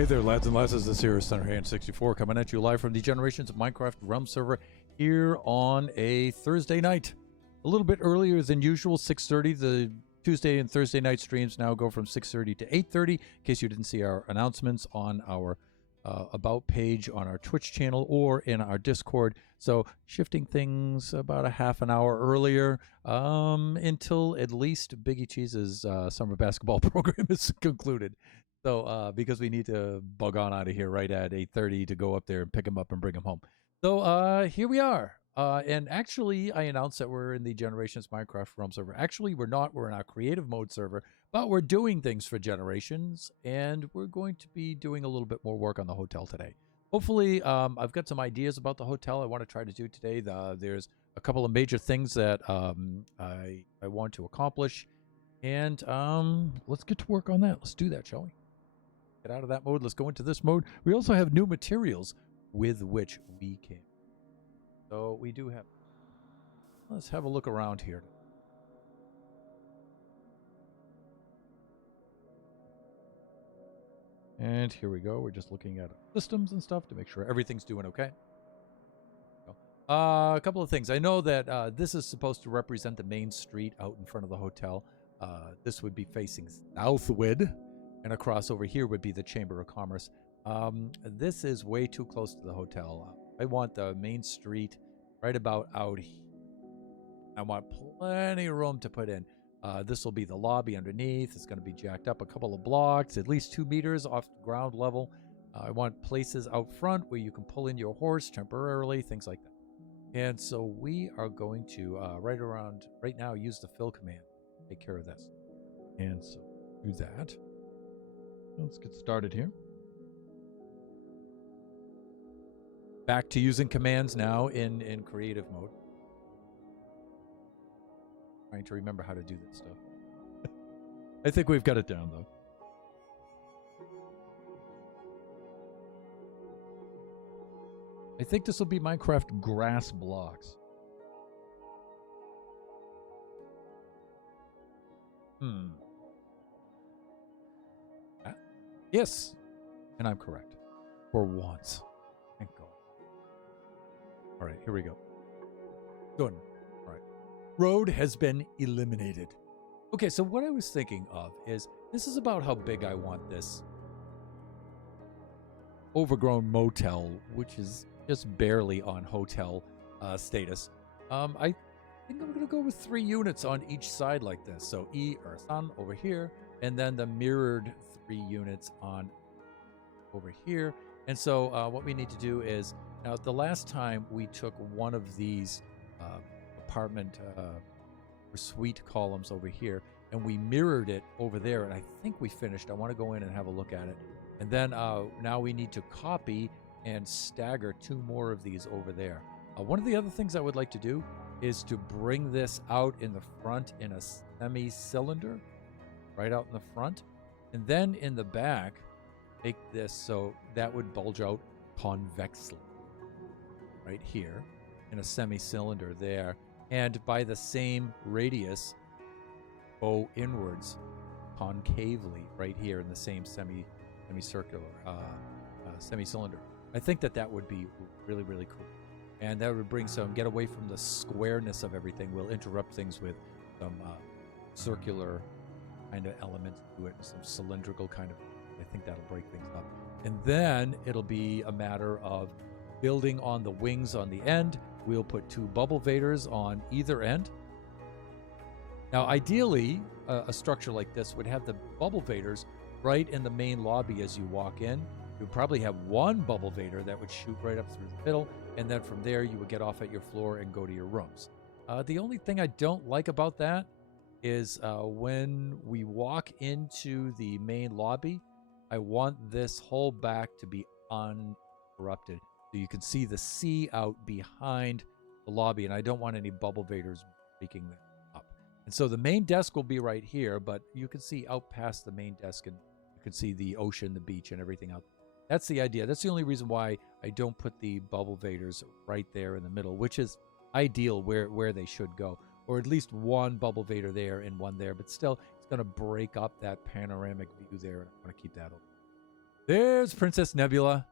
Hey there, lads and lasses. This here is CenterHand64 coming at you live from the Generations of Minecraft Realm server here on a Thursday night. A little bit earlier than usual, 6:30. The Tuesday and Thursday night streams now go from 6:30 to 8:30. In case you didn't see our announcements on our About page on our Twitch channel or in our Discord. So shifting things about a half an hour earlier until at least Biggie Cheese's summer basketball program is concluded. So, because we need to bug on out of here right at 8:30 to go up there and pick him up and bring him home. So, here we are. And actually, I announced that we're in the Generations Minecraft Realm server. Actually, we're not. We're in our creative mode server, but we're doing things for Generations, and we're going to be doing a little bit more work on the hotel today. Hopefully, I've got some ideas about the hotel I want to try to do today. There's a couple of major things that I want to accomplish, and let's get to work on that. Let's do that, shall we? Get out of that mode. Let's go into this mode. We also have new materials with which we can. So we do have. Let's have a look around here. And here we go. We're just looking at systems and stuff to make sure everything's doing okay. A couple of things. I know that this is supposed to represent the main street out in front of the hotel. This would be facing southward. And across over here would be the Chamber of Commerce. This is way too close to the hotel. I want the main street right about out here. I want plenty of room to put in. This will be the lobby underneath. It's going to be jacked up a couple of blocks, at least 2 meters off ground level. I want places out front where you can pull in your horse temporarily, things like that. And so we are going to, right now, use the fill command to take care of this. And so do that. Let's get started here. Back to using commands now in creative mode. Trying to remember how to do this stuff. I think we've got it down though. I think this will be Minecraft grass blocks. Yes, and I'm correct. For once. Thank God. All right, here we go. Good. All right. Road has been eliminated. Okay, so what I was thinking of is, this is about how big I want this overgrown motel, which is just barely on hotel status. I think I'm going to go with 3 units on each side like this. So E or Sun over here, and then the mirrored 3 units on over here. And so what we need to do is, now the last time we took one of these apartment or suite columns over here and we mirrored it over there, and I think we finished. I want to go in and have a look at it. And then now we need to copy and stagger 2 more of these over there. One of the other things I would like to do is to bring this out in the front in a semi-cylinder, right out in the front. And then in the back, make this so that would bulge out convexly. Right here in a semi-cylinder there. And by the same radius, go inwards concavely right here in the same semicircular semi-cylinder. I think that would be really, really cool. And that would bring some, get away from the squareness of everything. We'll interrupt things with some circular kind of elements to it, some cylindrical kind of, I think that'll break things up. And then it'll be a matter of building on the wings on the end. We'll put 2 bubble vaders on either end. Now, ideally, a structure like this would have the bubble vaders right in the main lobby as you walk in. You would probably have 1 bubble vader that would shoot right up through the middle, and then from there you would get off at your floor and go to your rooms. The only thing I don't like about that is when we walk into the main lobby, I want this whole back to be uninterrupted. So you can see the sea out behind the lobby, and I don't want any bubble vaders breaking that up. And so the main desk will be right here, but you can see out past the main desk, and you can see the ocean, the beach, and everything out. That's the idea. That's the only reason why I don't put the bubble vaders right there in the middle, which is ideal where they should go. Or at least 1 bubble vader there and 1 there, but still it's going to break up that panoramic view there. I want to keep that open. There's Princess Nebula.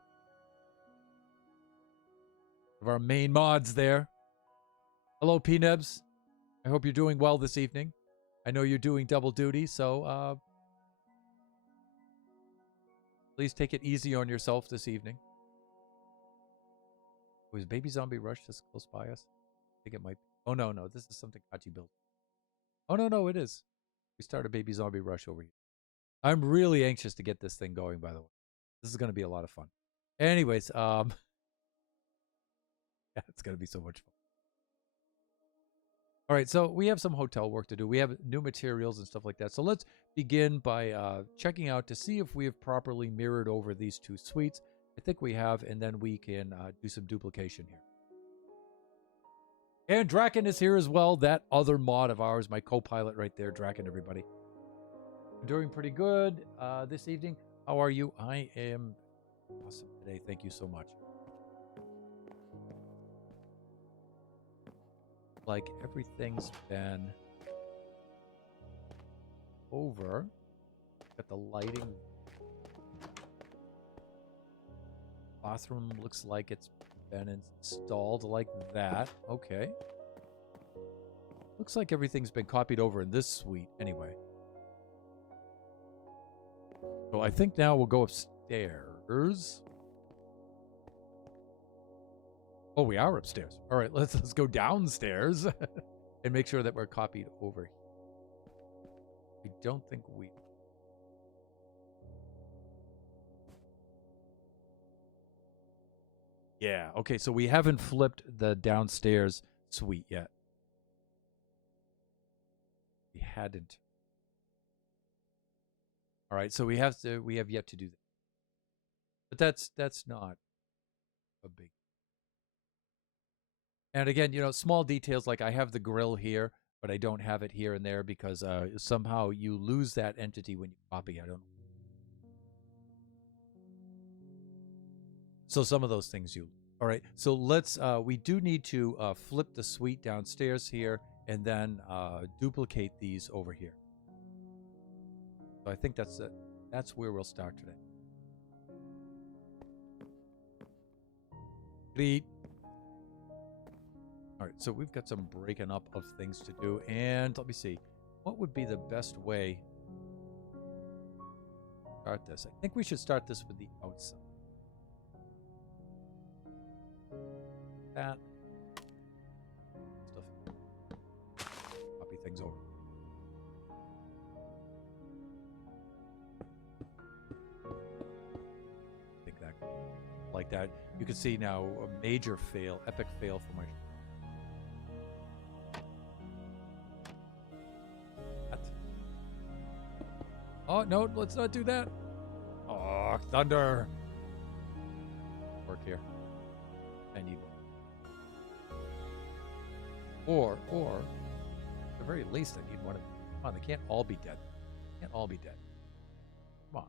Of our main mods there. Hello, P-Nebs. I hope you're doing well this evening. I know you're doing double duty, so please take it easy on yourself this evening. Was Baby Zombie Rush just close by us? I think it might be. Oh, no. This is something Kachi built. Oh, no, it is. We started Baby Zombie Rush over here. I'm really anxious to get this thing going, by the way. This is going to be a lot of fun. Anyways, yeah, it's going to be so much fun. All right, so we have some hotel work to do. We have new materials and stuff like that. So let's begin by checking out to see if we have properly mirrored over these two suites. I think we have, and then we can do some duplication here. And Draken is here as well. That other mod of ours, my co-pilot right there, Draken, everybody. I'm doing pretty good this evening. How are you? I am awesome today. Thank you so much. Like everything's been over. Got the lighting. Bathroom looks like it's been installed like that. Okay. Looks like everything's been copied over in this suite anyway. So I think now we'll go upstairs. Oh, we are upstairs. All right, let's go downstairs and make sure that we're copied over here. I don't think we... Yeah, okay, so we haven't flipped the downstairs suite yet. We hadn't. All right, so we have yet to do that. But that's not a big... And again, you know, small details like I have the grill here, but I don't have it here and there because somehow you lose that entity when you copy. I don't know. So some of those things you... All right, so let's... we do need to flip the suite downstairs here and then duplicate these over here. So I think that's it. That's where we'll start today. Great. All right, so we've got some breaking up of things to do. And let me see. What would be the best way to start this? I think we should start this with the outside. That. Stuff. Copy things over. I think that. Like that. You can see now a major fail, epic fail for my... Oh, no, let's not do that. Oh, thunder. Work here. I need one. Or, at the very least, I need one of them. Come on, they can't all be dead. They can't all be dead. Come on,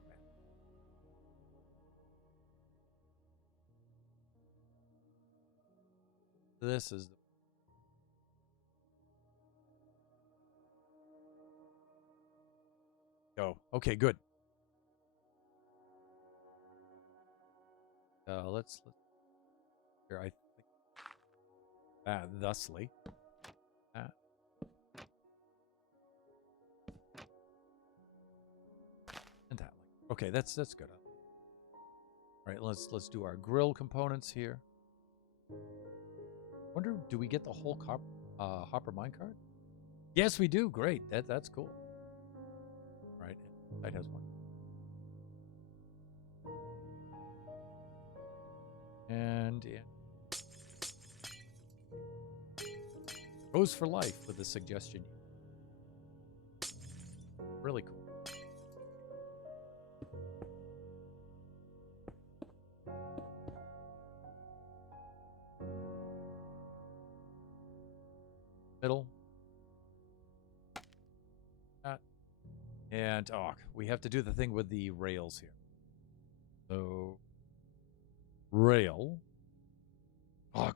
man. This is the... Oh, okay, good. Let's here. I think thusly. And that. Okay, that's good. All right, let's do our grill components here. Wonder, do we get the whole Hopper minecart? Yes, we do. Great. That's cool. Right, that has one. And yeah. Rose for life with a suggestion. Really cool. Middle. And we have to do the thing with the rails here. So rail.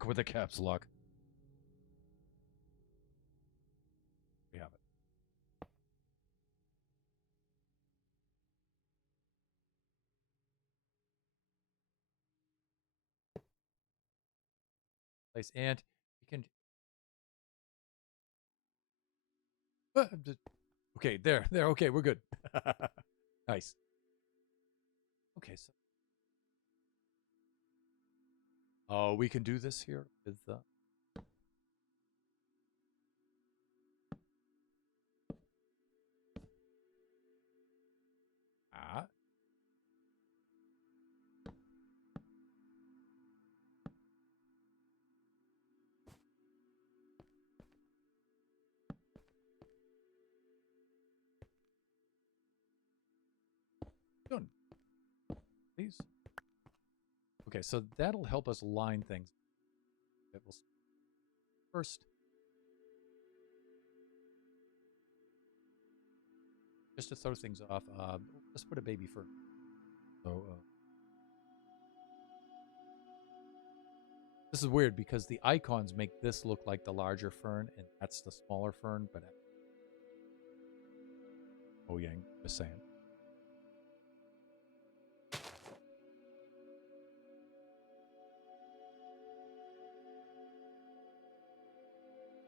With the caps lock. We have it. place, and you can. Okay, there. Okay, we're good. Nice. Okay, so. Oh, we can do this here with. Ah. Done. Please. Okay, so that'll help us line things. It will first. Just to throw things off, let's put a baby first. So this is weird because the icons make this look like the larger fern, and that's the smaller fern. But oh yeah, just saying.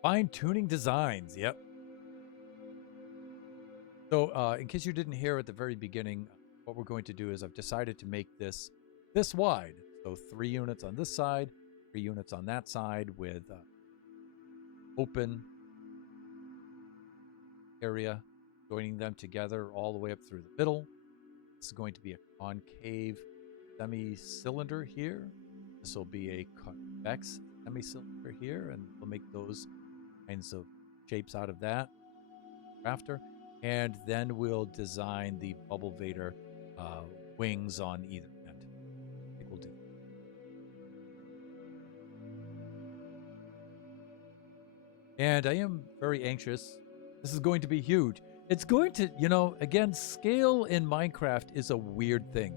Fine-tuning designs. Yep. So in case you didn't hear at the very beginning, what we're going to do is I've decided to make this wide. So 3 units on this side, 3 units on that side with open area, joining them together all the way up through the middle. This is going to be a concave semi-cylinder here. This will be a convex semi-cylinder here, and we'll make those kinds of shapes out of that after. And then we'll design the Bubble Vader wings on either end. I think we'll do. And I am very anxious. This is going to be huge. It's going to, again, scale in Minecraft is a weird thing.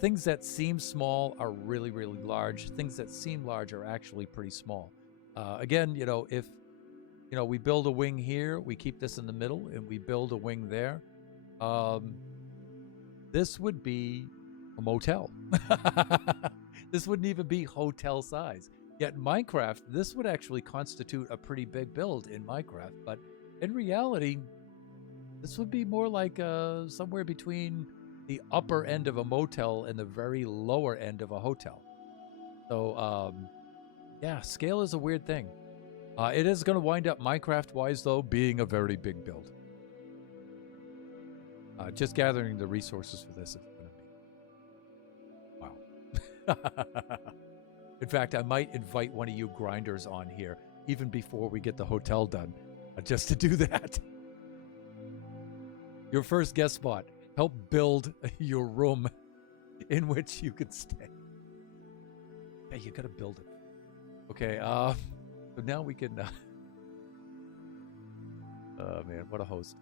Things that seem small are really, really large. Things that seem large are actually pretty small. Again, if we build a wing here, we keep this in the middle, and we build a wing there. This would be a motel. This wouldn't even be hotel size. Yet in Minecraft, this would actually constitute a pretty big build in Minecraft. But in reality, this would be more like somewhere between the upper end of a motel and the very lower end of a hotel. So, yeah, scale is a weird thing. It is going to wind up Minecraft-wise, though, being a very big build. Just gathering the resources for this is going to be... Wow. In fact, I might invite one of you grinders on here, even before we get the hotel done, just to do that. Your first guest spot. Help build your room in which you could stay. Yeah, you got to build it. Okay, so now we can... oh, man, what a host.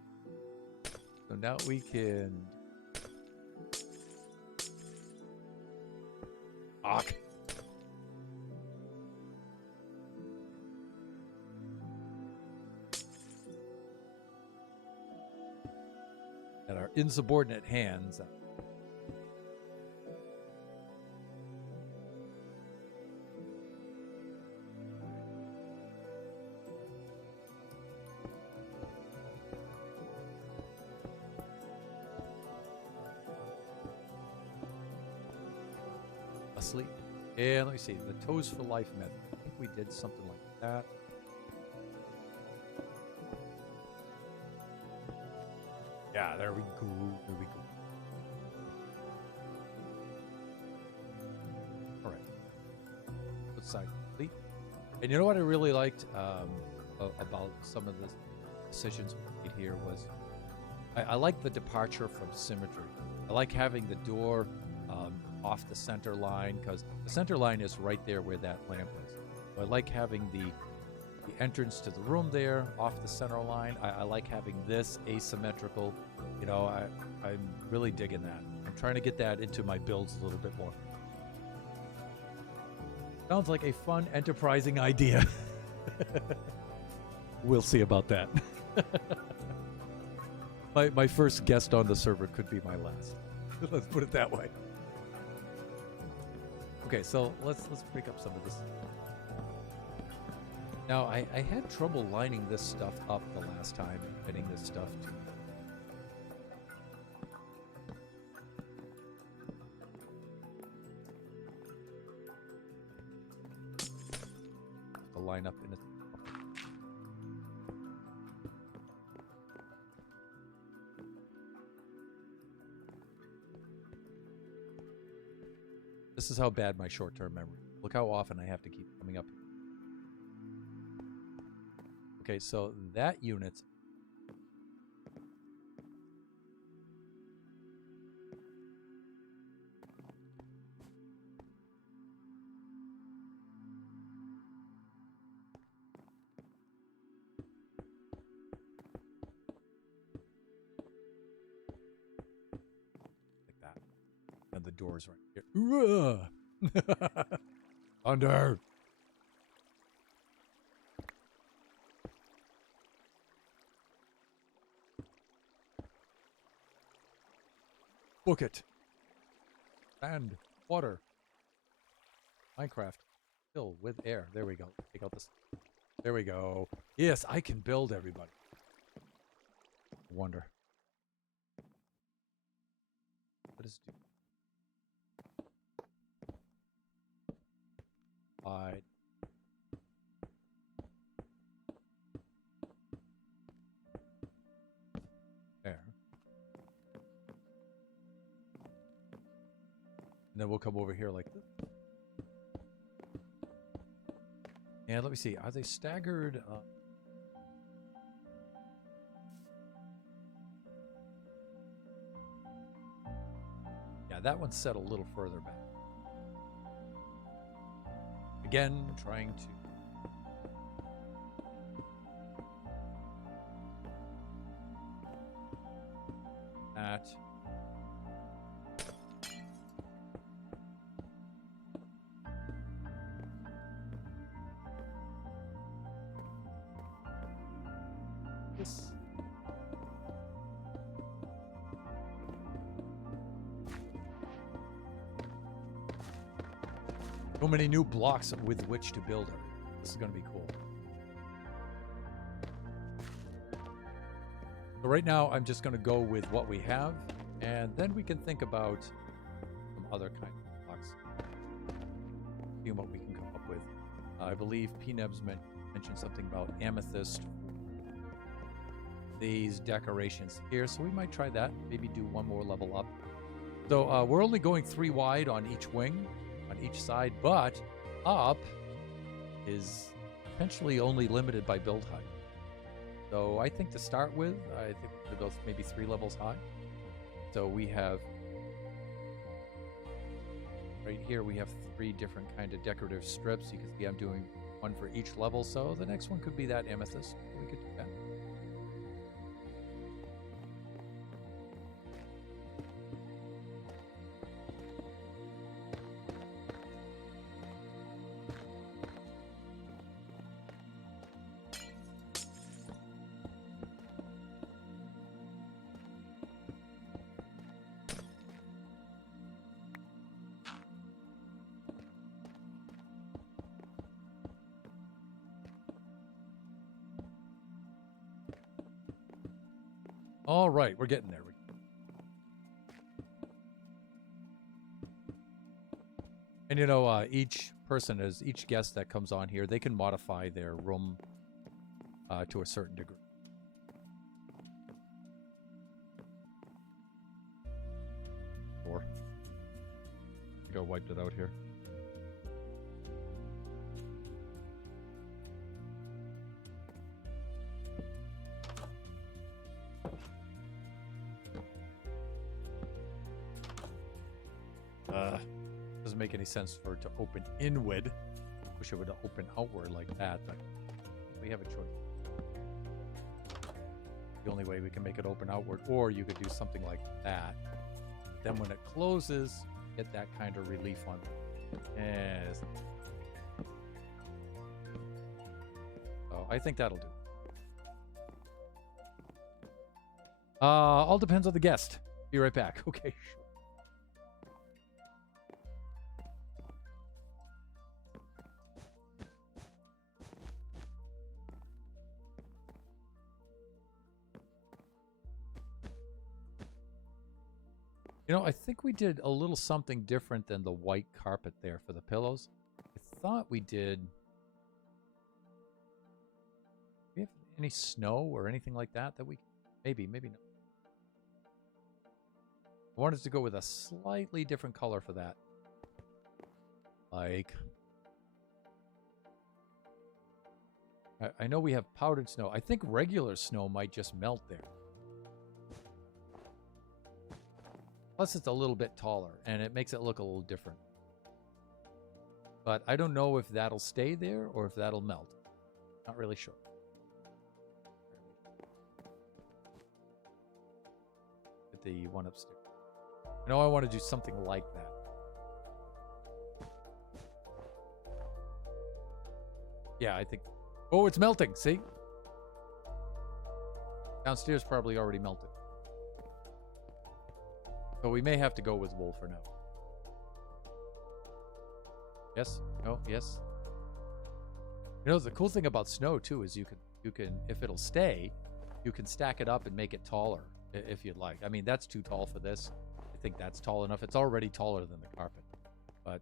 So now we can... Fuck. At our insubordinate hands... asleep. And let me see, the Toes for Life method. I think we did something like that. Yeah, there we go. There we go. All right. Let's side complete. And you know what I really liked about some of the decisions we made here was I like the departure from symmetry. I like having the door off the center line because the center line is right there where that lamp is. So I like having the entrance to the room there off the center line. I like having this asymmetrical. I'm really digging that. I'm trying to get that into my builds a little bit more. Sounds like a fun, enterprising idea. We'll see about that. My first guest on the server could be my last. Let's put it that way. Okay, so let's break up some of this. Now, I had trouble lining this stuff up the last time, fitting this stuff to line up in a... This is how bad my short-term memory. Look how often I have to keep coming up. Okay, so that unit. Like that. And the door's right here. Under. Book it. Sand, water. Minecraft. Fill with air. There we go. Take out this. There we go. Yes, I can build, everybody. Wonder. What does it do? Hide. There. And then we'll come over here like this. And let me see. Are they staggered? Yeah, that one's set a little further back. Again, trying to... That. This. So many new blocks with which to build it. This is going to be cool. So right now, I'm just going to go with what we have, and then we can think about some other kind of blocks. See what we can come up with. I believe P-Nebs mentioned something about amethyst. These decorations here, so we might try that. Maybe do one more level up. So we're only going 3 wide on each wing, on each side, but up is potentially only limited by build height. So I think to start with, I think we're going to go maybe 3 levels high. So we have, right here, we have 3 different kind of decorative strips. You can see I'm doing 1 for each level. So the next one could be that amethyst. We could do that. All right, we're getting there. And you know, each guest that comes on here, they can modify their room to a certain degree. Or I think I wiped it out here. Doesn't make any sense for it to open inward. Wish it would open outward like that, but we have a choice. The only way we can make it open outward, or you could do something like that. But then when it closes, get that kind of relief on it. Yes. So I think that'll do. All depends on the guest. Be right back. Okay. You know, I think we did a little something different than the white carpet there for the pillows. I thought we did. Do we have any snow or anything like that we maybe not. I wanted to go with a slightly different color for that. Like, I know we have powdered snow. I think regular snow might just melt there. Plus, it's a little bit taller, and it makes it look a little different. But I don't know if that'll stay there or if that'll melt. Not really sure. Get the one upstairs. I know I want to do something like that. Yeah, I think... Oh, it's melting. See? Downstairs probably already melted. So we may have to go with wool for now. Yes? No? Yes? You know, the cool thing about snow, too, is you can, if it'll stay, you can stack it up and make it taller if you'd like. I mean, that's too tall for this. I think that's tall enough. It's already taller than the carpet. But...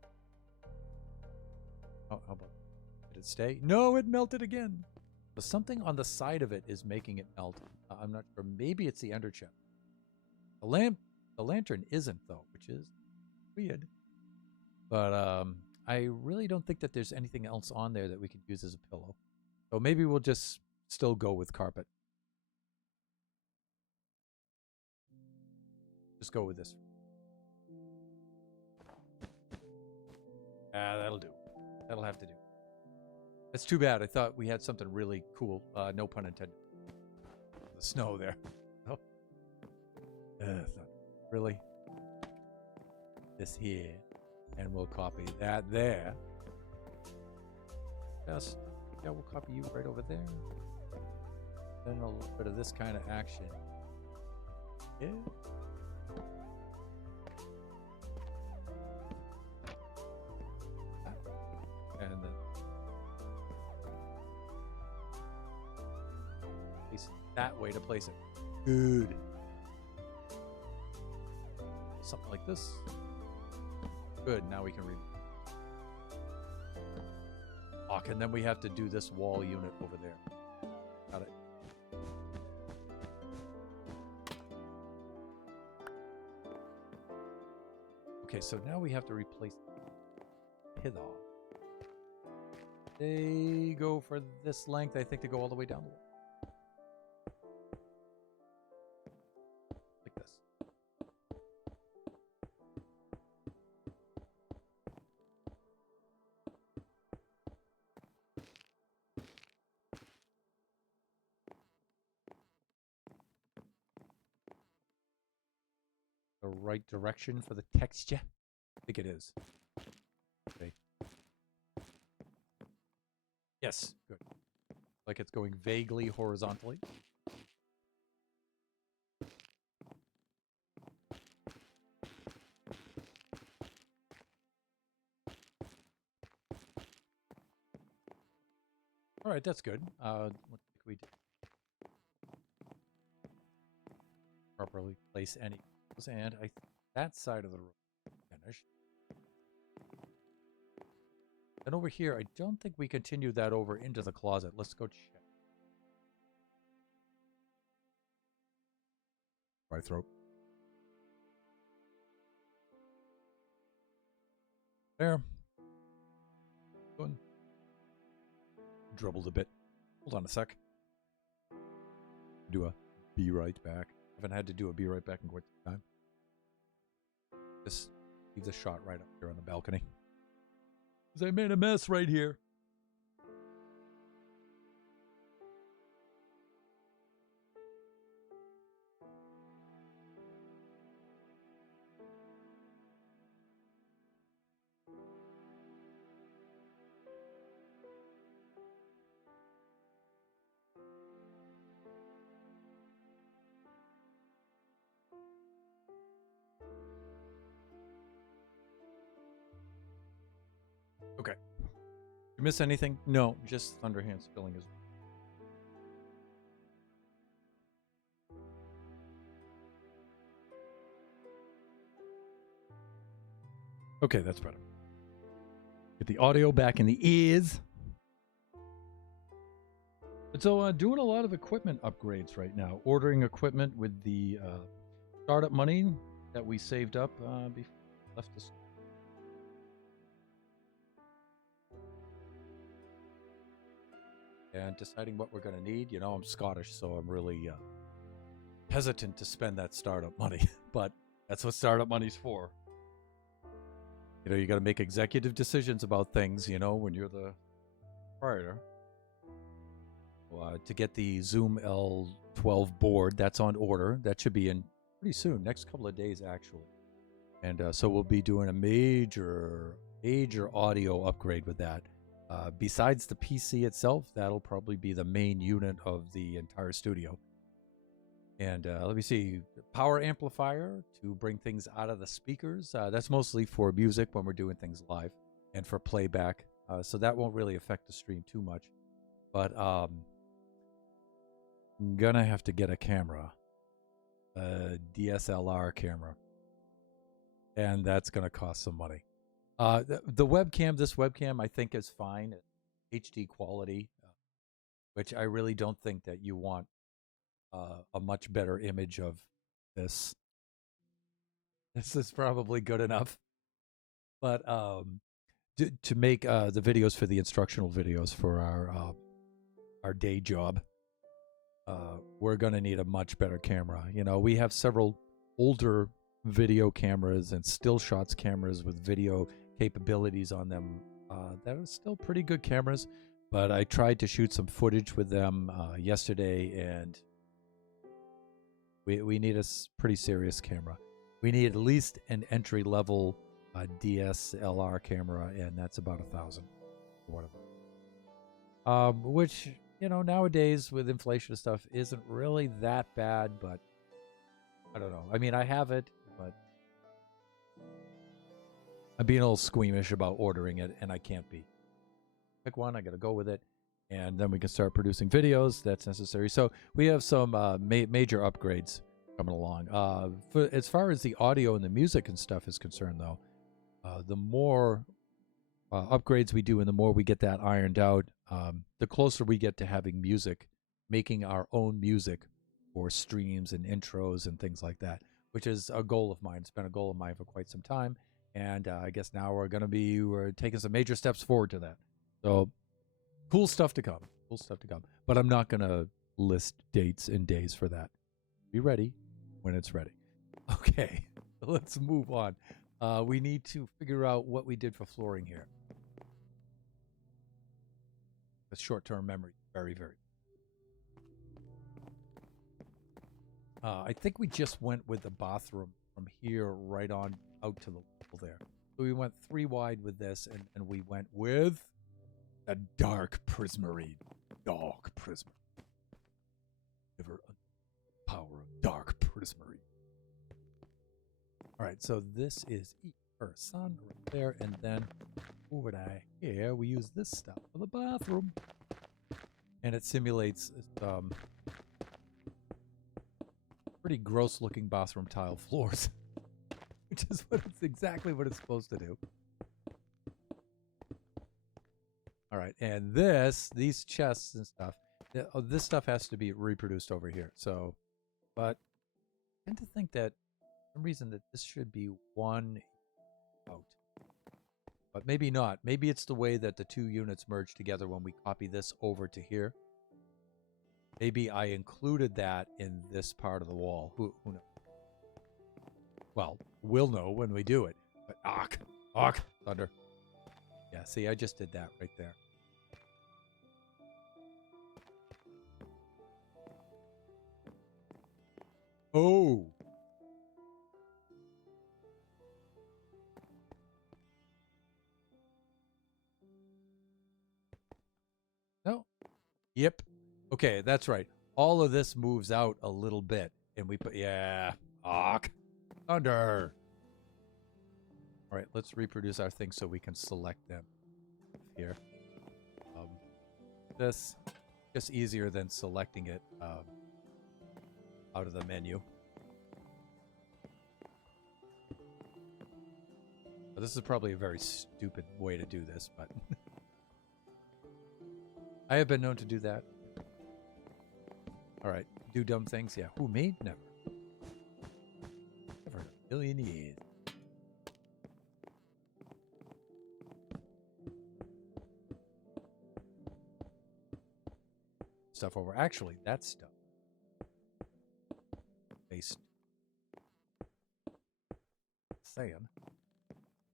Oh, how about... Did it stay? No, it melted again. But something on the side of it is making it melt. I'm not sure. Maybe it's the underchip. The lantern isn't, though, which is weird. But I really don't think that there's anything else on there that we could use as a pillow. So maybe we'll just still go with carpet. Just go with this. That'll do. That'll have to do. That's too bad. I thought we had something really cool. No pun intended. The snow there. Oh. Really? This here. And we'll copy that there. Yes. Yeah, we'll copy you right over there. Then a little bit of this kind of action. Yeah. And then place it that way to place it. Good. Something like this. Good, now we can read. Fuck, and then we have to do this wall unit over there. Got it. Okay, so now we have to replace hither. They go for this length, I think, to go all the way down the wall. Like this. The right direction for the texture? I think it is. Okay. Yes, good. Like it's going vaguely horizontally. All right, that's good. What think we did? Properly place any. And that side of the room finished. And over here, I don't think we continue that over into the closet. Let's go check. My throat. There. Going. Dribbled a bit. Hold on a sec. Do a be right back. Haven't had to do a be right back in quite some time. Just leave the shot right up here on the balcony. Because I made a mess right here. Okay. You miss anything? No, just Thunderhand spilling his. Okay, that's better. Get the audio back in the ears. So, doing a lot of equipment upgrades right now. Ordering equipment with the startup money that we saved up before we left this. And deciding what we're going to need. You know, I'm Scottish, so I'm really hesitant to spend that startup money. But that's what startup money's for. You know, you got to make executive decisions about things, you know, when you're the proprietor. To get the Zoom L12 board, that's on order. That should be in pretty soon, next couple of days, actually. And so we'll be doing a major audio upgrade with that. Besides the PC itself, that'll probably be the main unit of the entire studio. And let me see, power amplifier to bring things out of the speakers. That's mostly for music when we're doing things live and for playback. So that won't really affect the stream too much. But I'm gonna have to get a camera, a DSLR camera. And that's gonna cost some money. The webcam, this webcam, I think is fine. HD quality, which I really don't think that you want a much better image of this. This is probably good enough. But to make the videos for the instructional videos for our day job, we're going to need a much better camera. You know, we have several older video cameras and still shots cameras with video capabilities on them that are still pretty good cameras, but I tried to shoot some footage with them yesterday, and we need a pretty serious camera. We need at least an entry-level DSLR camera, and that's about $1,000 or whatever. Which, you know, nowadays with inflation and stuff isn't really that bad, but I don't know. I mean, I have it, but I'm being a little squeamish about ordering it, and I can't be. Pick one, I got to go with it, and then we can start producing videos. That's necessary. So we have some major upgrades coming along. As far as the audio and the music and stuff is concerned, though, the more upgrades we do and the more we get that ironed out, the closer we get to having music, making our own music for streams and intros and things like that, which is a goal of mine. It's been a goal of mine for quite some time. And I guess now we're taking some major steps forward to that. So cool stuff to come. Cool stuff to come. But I'm not going to list dates and days for that. Be ready when it's ready. Okay, let's move on. We need to figure out what we did for flooring here. The short-term memory, very, very. I think we just went with the bathroom from here right on out to the wall there. So we went 3 wide with this, and we went with a dark prismarine. Dark prismarine. Never power of dark prismarine. All right, so this is sun right there, and then over here we use this stuff for the bathroom, and it simulates pretty gross looking bathroom tile floors, which is exactly what it's supposed to do. All right, and these chests and stuff, this stuff has to be reproduced over here. So, but I tend to think that for some reason that this should be one out, but maybe not. Maybe it's the way that the 2 units merge together when we copy this over to here. Maybe I included that in this part of the wall. Who knows? Well, we'll know when we do it. But thunder. Yeah, see, I just did that right there. Oh. No. Yep. Okay, that's right. All of this moves out a little bit, and we put, thunder. All right, let's reproduce our thing so we can select them here. This just easier than selecting it out of the menu. This is probably a very stupid way to do this, but I have been known to do that. All right, do dumb things. Yeah, who me? Never. Never in a million years. Stuff over. Actually, that stuff. Based. Saying.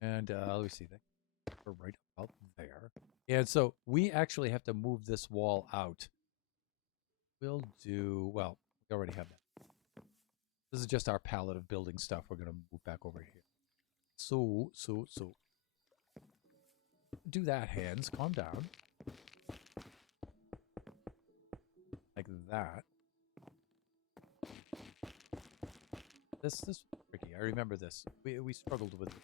And let me see that. We're right about there. And so we actually have to move this wall out. We'll do, well, we already have that. This is just our palette of building stuff. We're going to move back over here. So. Do that, hands. Calm down. Like that. This is tricky. I remember this. We struggled with it.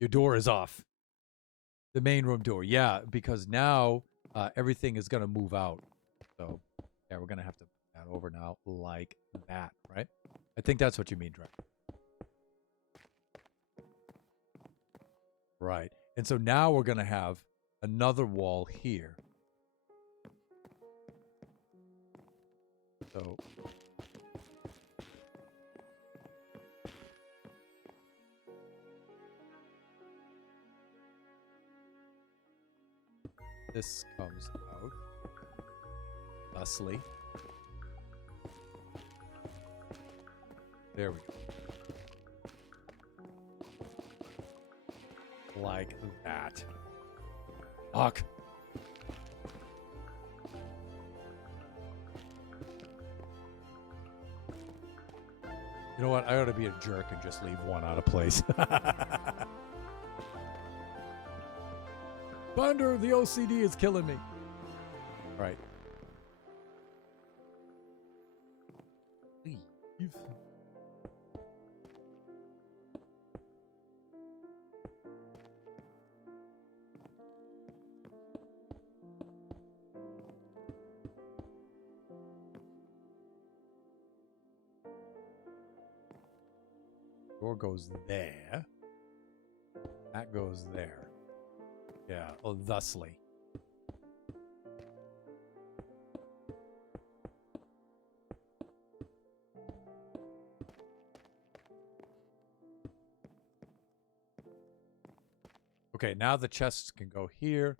Your door is off. The main room door. Yeah, because now everything is going to move out. So, yeah, we're going to have to put that over now like that, right? I think that's what you mean, Drake. Right. And so now we're going to have another wall here. So this comes out thusly. There we go. Like that. Fuck. You know what? I ought to be a jerk and just leave one out of place. Thunder, the OCD is killing me. All right. Leave. Door goes there. That goes there. Yeah, oh, thusly. Okay, now the chests can go here.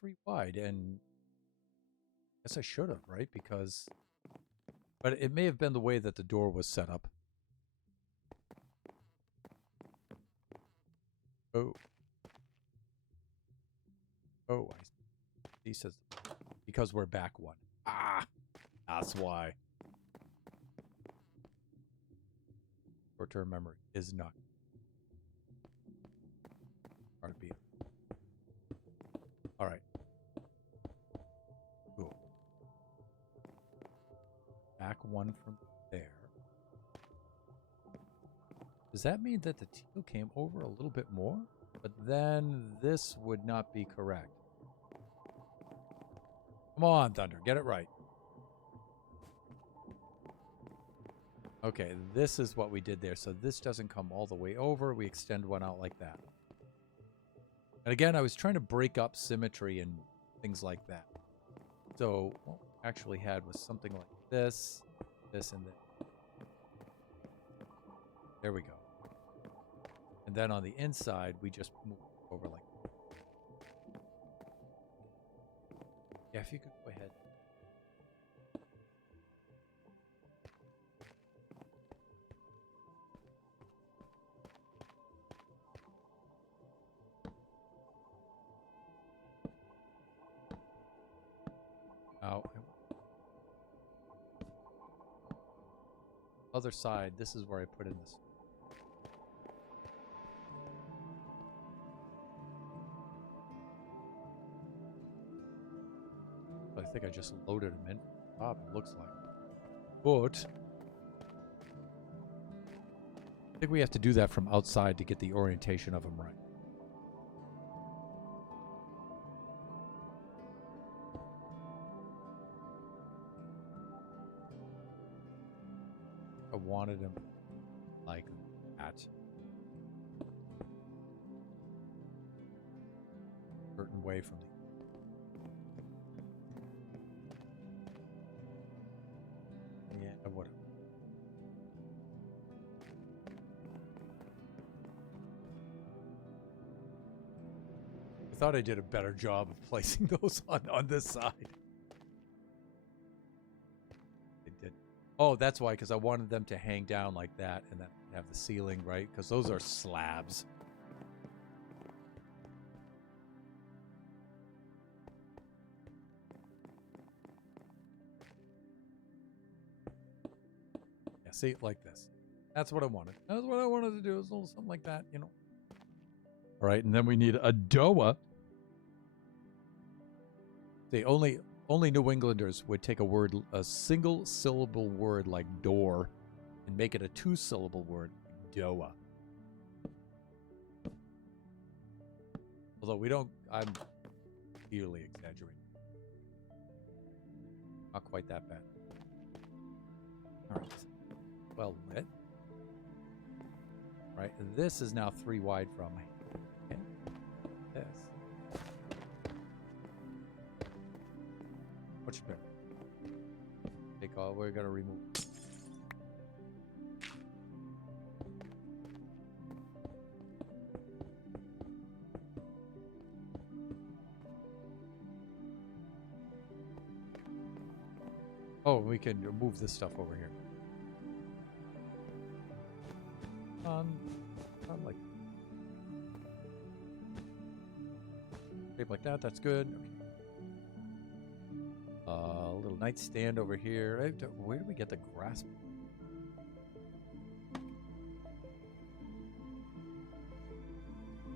3 wide, and I guess I should have, right? Because, but it may have been the way that the door was set up. Oh. Oh, I see. He says, because we're back one. Ah, that's why. Short-term memory is not. Heartbeat. All right. Cool. Back one from there. Does that mean that the teal came over a little bit more? But then this would not be correct. Come on, Thunder. Get it right. Okay, this is what we did there. So this doesn't come all the way over. We extend one out like that. And again, I was trying to break up symmetry and things like that. So what we actually had was something like this, this, and this. There we go. And then on the inside, we just move over like that. Yeah, if you could go ahead. Now, other side, this is where I put in this. I think I just loaded them in. It looks like. But I think we have to do that from outside to get the orientation of them right. I wanted him like that. Certain way from the. Yeah, whatever. I thought I did a better job of placing those on this side. I did. Oh, that's why, because I wanted them to hang down like that and then have the ceiling, right? Because those are slabs. Yeah, see, like this. That's what I wanted. That's what I wanted to do. Is a little something like that, you know. All right, and then we need a doa. See, only New Englanders would take a single syllable word like door and make it a 2-syllable word, doa. Although we don't, I'm clearly exaggerating. Not quite that bad. All right, well lit. Right, and this is now 3 wide from me. Okay. This. Much better. Take all, we're gonna remove. Oh, we can move this stuff over here. Like shape like that. That's good. Okay. A little nightstand over here. Where do we get the grass?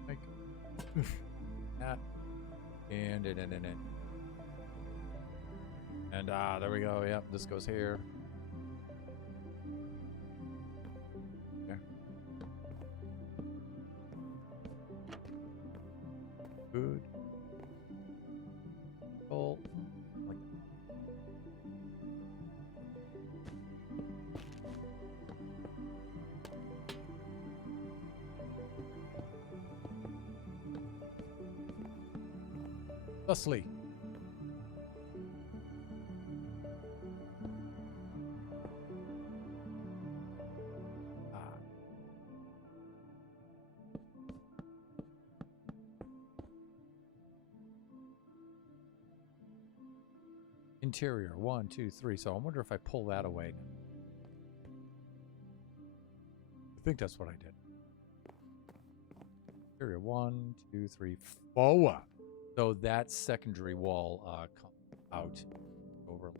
Like that. And there we go. Yep, this goes here. There. Good. Oh, like thusly. Interior 1, 2, 3. So I wonder if I pull that away. I think that's what I did. Interior 1, 2, 3, 4. So that secondary wall comes out over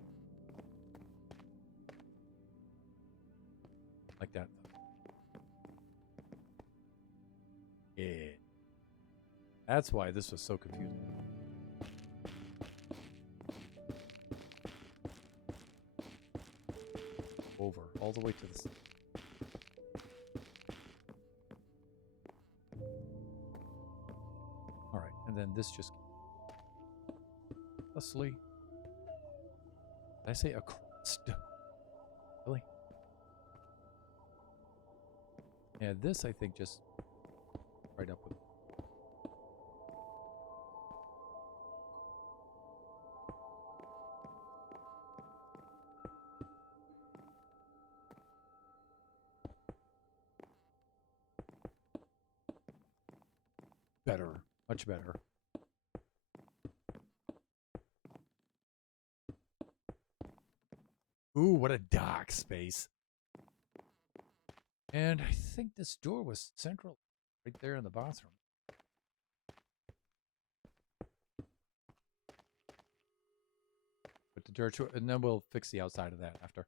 like that. Yeah. That's why this was so confusing. Over, all the way to the side. All right, and then this just thusly. Did I say across? Really? Yeah, this I think just right up with. Better, much better. Ooh, what a dark space. And I think this door was central, right there in the bathroom. Put the dirt to it, and then we'll fix the outside of that after.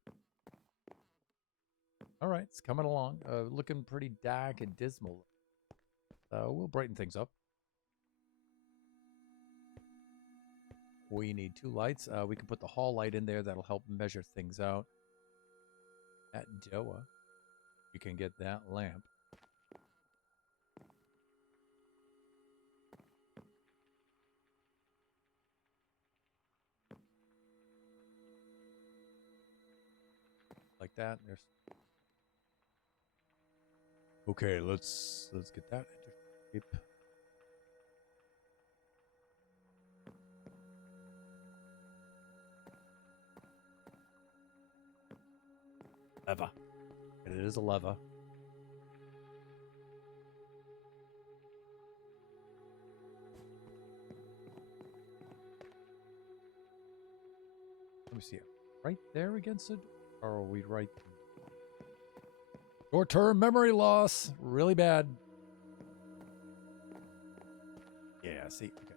All right, it's coming along. Looking pretty dark and dismal. We'll brighten things up. We need 2 lights. We can put the hall light in there. That'll help measure things out. At Doa. You can get that lamp. Like that. There's. Okay, let's get that into shape. Lever. It is a lever. Let me see it. Right there against it? Or are we right? Short-term memory loss. Really bad. Yeah, see. Okay.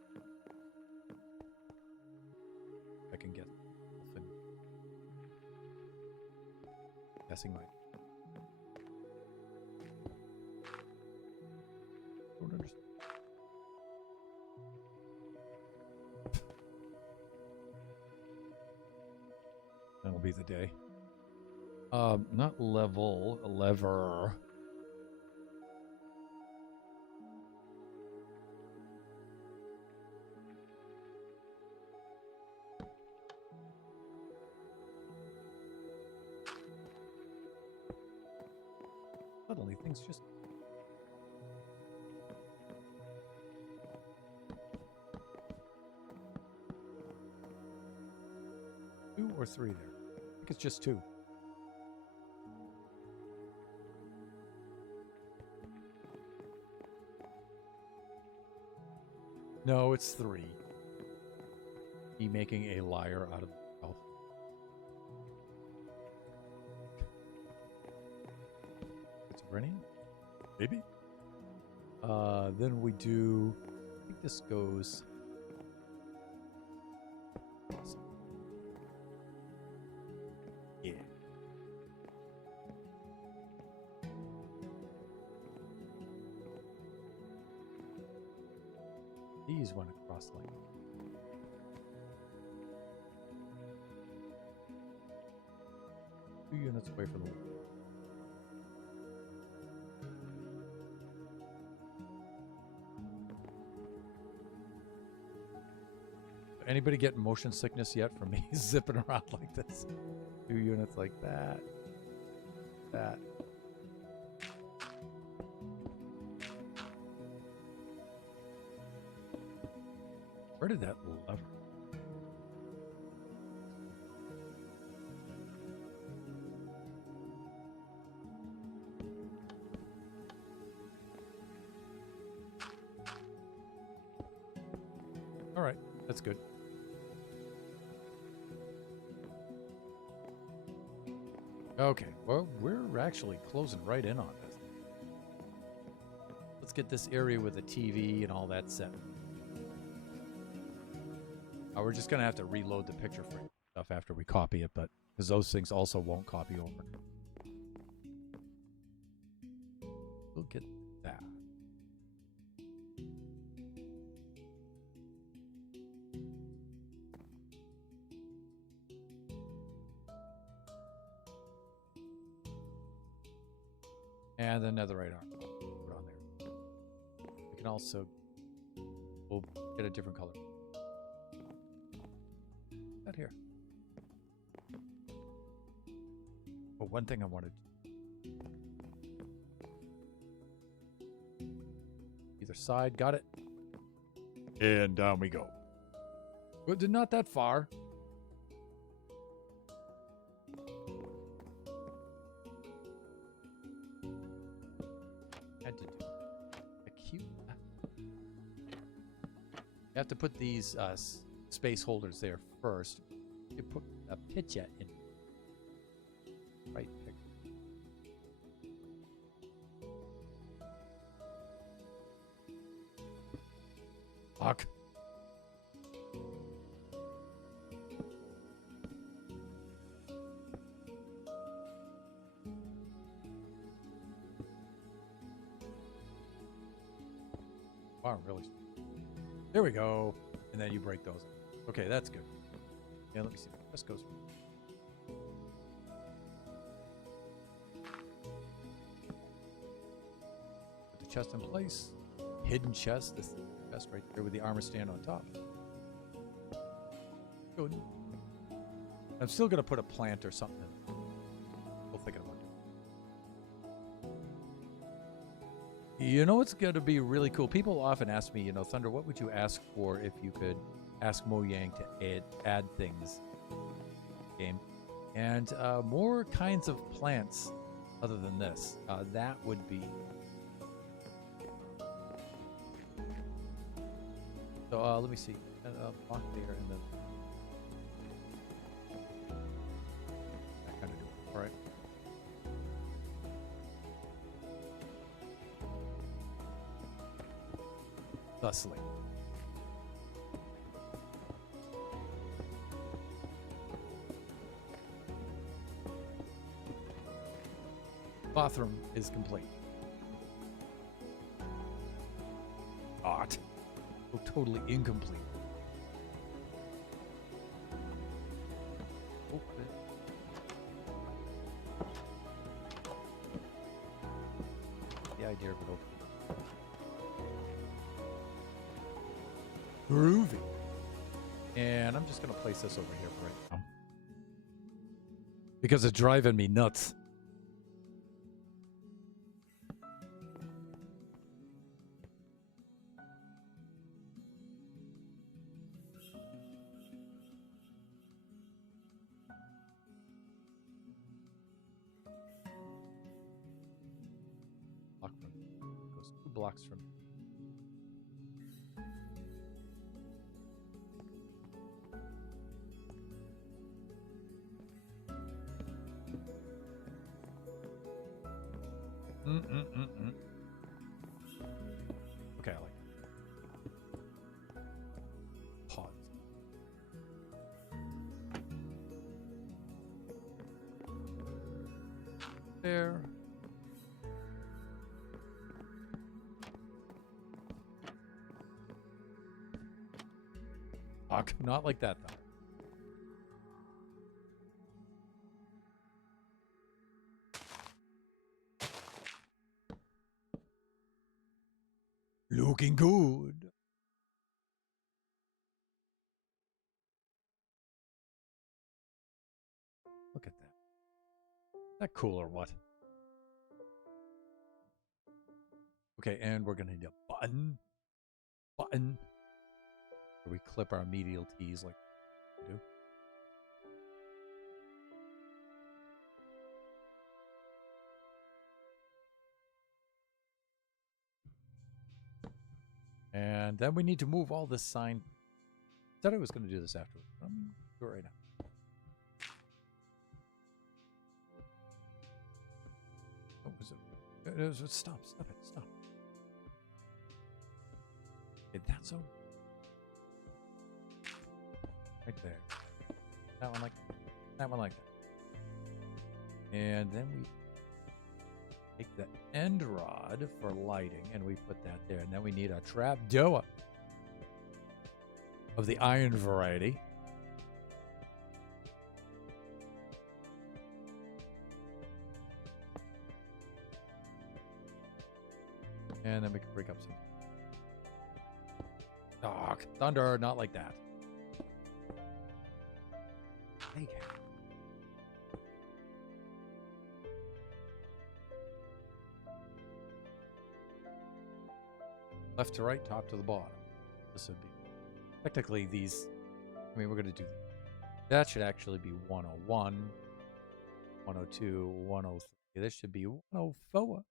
I can get. Guessing my. Don't understand. That'll be the day. Not level, a lever. Suddenly things just. Two or three there? I think it's just two. No, it's three. He making a liar out of himself. Schizophrenia? Maybe. Then we do. I think this goes. Yeah. These went across like. Two units away from the wall. Anybody getting motion sickness yet from me zipping around like this? 2 units like that. That. Where did that lever? All right, that's good. Okay, well, we're actually closing right in on this. Let's get this area with the TV and all that set. We're just going to have to reload the picture frame stuff after we copy it, but because those things also won't copy over. We'll get that. And the netherite arm. Put on there. We can also. We'll get a different color. Not here. But one thing I wanted. Either side, got it. And down we go. But not that far. Had to do a cute. You have to put these space holders there first. You put a picture in. Right there. Fuck. Wow, really? There we go. And then you break those. Okay, that's good. Yeah, let me see. This goes. the chest in place. Hidden chest. This chest right there with the armor stand on top. Good. I'm still going to put a plant or something in. Still thinking about it. You know what's going to be really cool? People often ask me, Thunder, what would you ask for if you could ask Mojang to add things in the game? And more kinds of plants other than this. That would be... So let me see. Block there and then... That kind of do it. All right. Thusly. Bathroom is complete. Art. Oh, totally incomplete. Oh, the idea of it open. Groovy. And I'm just going to place this over here for right now. Because it's driving me nuts. Goes 2 blocks from... Okay, I like it. Pause. There. Not like that, though. Looking good. Look at that. Is that cool or what? Okay, and we're going to need a button. Button. Where we clip our medial T's like we do. And then we need to move all this sign. I said I was going to do this afterwards. I'm going to do it right now. What was it? Stop it. Okay, that's over. Right there. That one like that. That one like that. And then we take the end rod for lighting and we put that there. And then we need a trap door of the iron variety. And then we can break up some. Oh, thunder, not like that. Take it. Left to right, top to the bottom. This would be technically these. I mean, we're going to do that. Should actually be 101, 102, 103. This should be 104.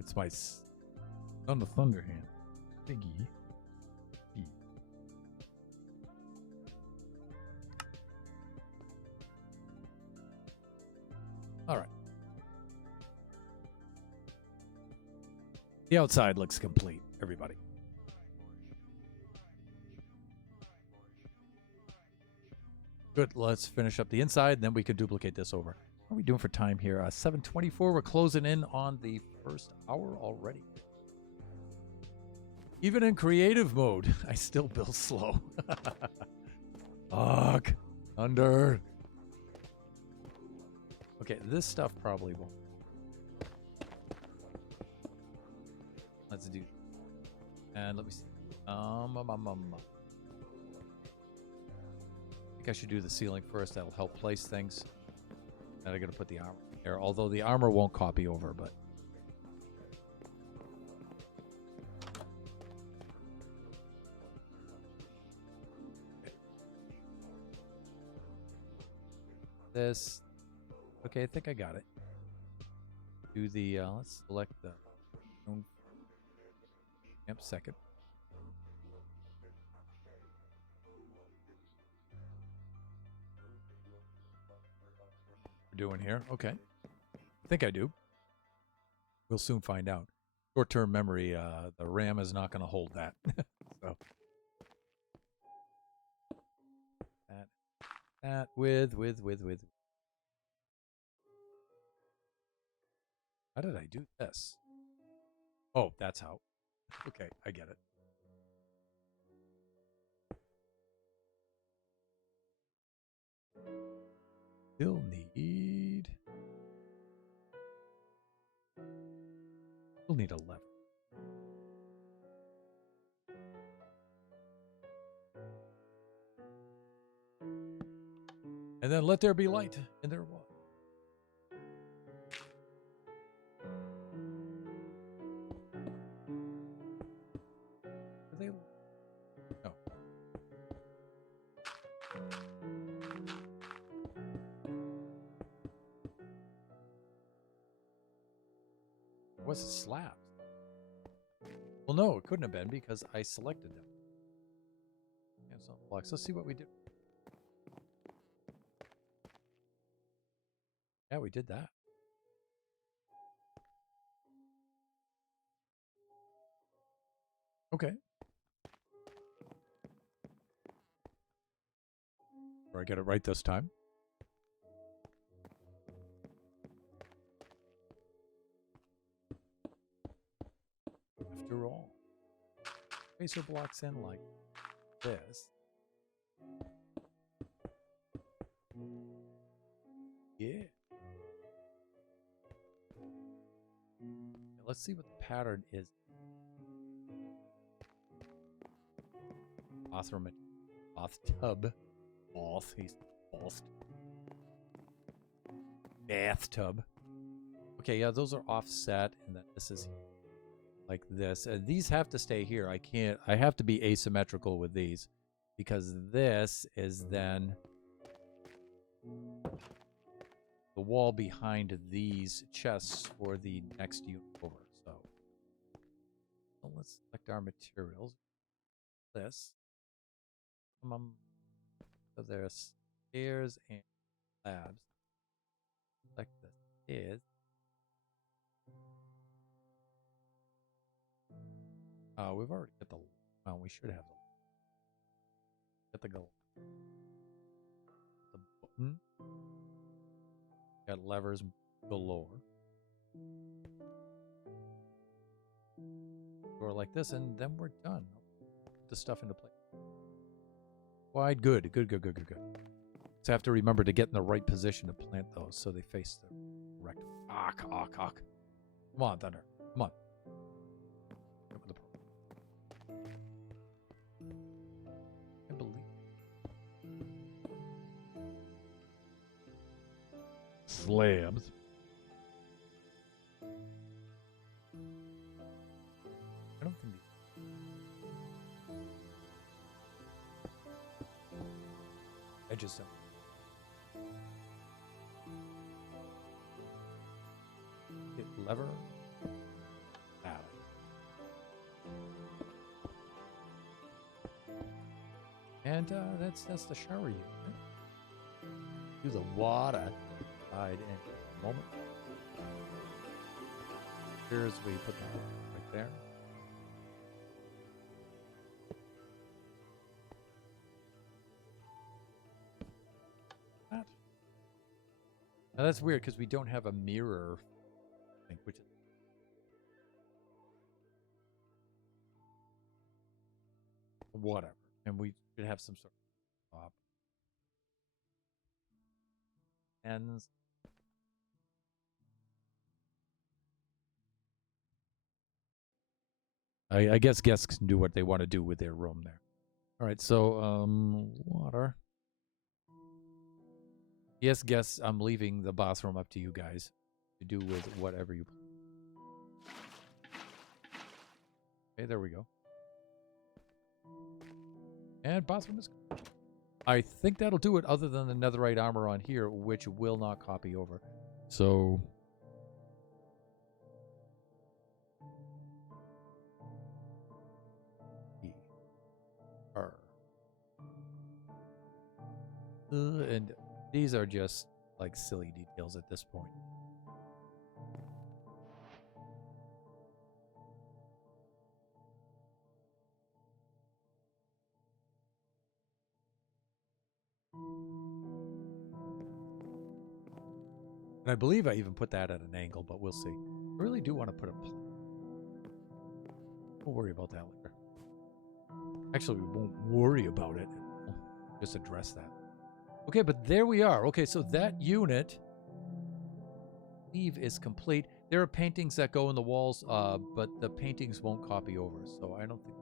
It's my Son of Thunder hand. Biggie. All right. The outside looks complete, everybody. Good. Let's finish up the inside, and then we can duplicate this over. What are we doing for time here? 7:24. We're closing in on the first hour already. Even in creative mode, I still build slow. Fuck. Thunder. Okay, this stuff probably won't. Let's do. And let me see. I think I should do the ceiling first. That'll help place things. Then I gotta put the armor there. Although the armor won't copy over, but. This. Okay, I think I got it. Do the, let's select the. Yep, second. We're doing here. Okay. I think I do. We'll soon find out. Short-term memory, the RAM is not going to hold that. So. That with. How did I do this? Oh, that's how. Okay, I get it. Still need a lever. And then let there be light, and there was. Are they? No. Was it slabs? Well, no, it couldn't have been because I selected them. Blocks. Let's see what we do. Yeah, we did that. Okay. Or I get it right this time. After all, spacer blocks in like this. Yeah. Let's see what the pattern is. Bathtub. Bathtub. Okay, yeah, those are offset, and then this is like this. These have to stay here. I have to be asymmetrical with these because this is then the wall behind these chests for the next unit over. So let's select our materials. This. So there's stairs and slabs. Select the stairs. We've already got the. Well, we should have the. Get the goal. The button. Got levers galore. Or like this, and then we're done. Put the stuff into place. Wide, good. So I have to remember to get in the right position to plant those so they face the correct. Come on, Thunder. Come on. I believe. Slabs. I don't think I just don't. Hit lever. Out. And that's the shower unit. Do the water side in a moment. Here's where you put the right there. Now that's weird because we don't have a mirror thing, which is whatever. And we should have some sort of top ends. I guess guests can do what they want to do with their room there. All right, so water. Yes, guests, I'm leaving the bathroom up to you guys to do with whatever you. Okay, there we go. And bathroom is. I think that'll do it, other than the netherite armor on here, which will not copy over. So. And these are just like silly details at this point. And I believe I even put that at an angle, but we'll see. I really do want to put a. We'll worry about that later. Actually, we won't worry about it. We'll just address that. Okay, but there we are. Okay, so that unit, I believe, is complete. There are paintings that go in the walls, but the paintings won't copy over, so I don't think.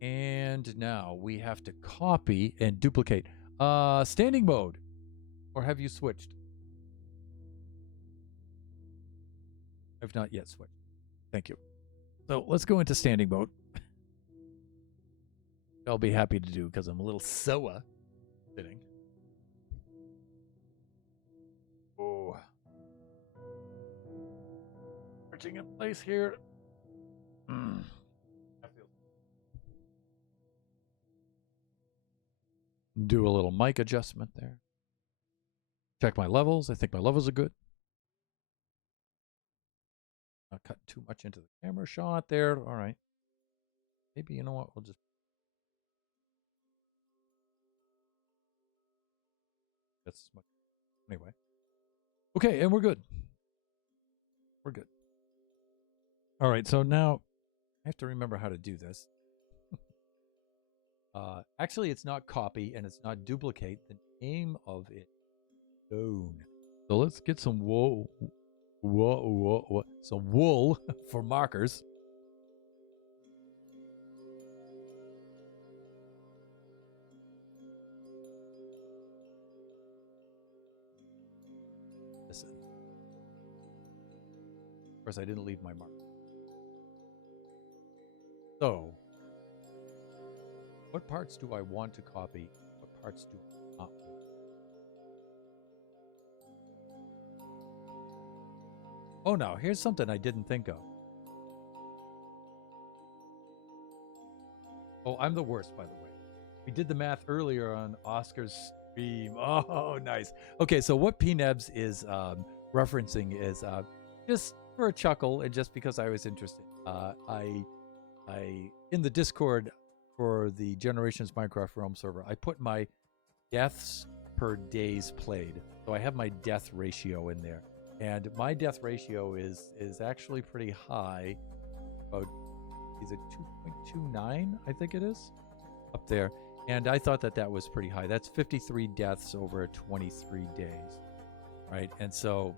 And now we have to copy and duplicate. Standing mode. Or have you switched? I've not yet switched. Thank you. So let's go into standing mode. I'll be happy to do because I'm a little SOA sitting. Oh. Marching in place here. Do a little mic adjustment there. Check my levels. I think my levels are good. Not cut too much into the camera shot there. All right. Maybe, you know what? We'll just. That's much. Anyway. Okay, and we're good. We're good. All right, so now I have to remember how to do this. Actually, it's not copy and it's not duplicate. The name of it is stone. So let's get some wool. Some wool for markers. Listen. Of course, I didn't leave my mark. So, what parts do I want to copy? What parts do I not want? Oh, no, here's something I didn't think of. Oh, I'm the worst, by the way. We did the math earlier on Oscar's stream. Oh, nice. Okay, so what PNebs is referencing is just for a chuckle and just because I was interested. I in the Discord for the Generations Minecraft Realm server, I put my deaths per days played. So I have my death ratio in there. And my death ratio is actually pretty high. About, is it 2.29? I think it is. Up there. And I thought that was pretty high. That's 53 deaths over 23 days. Right? And so,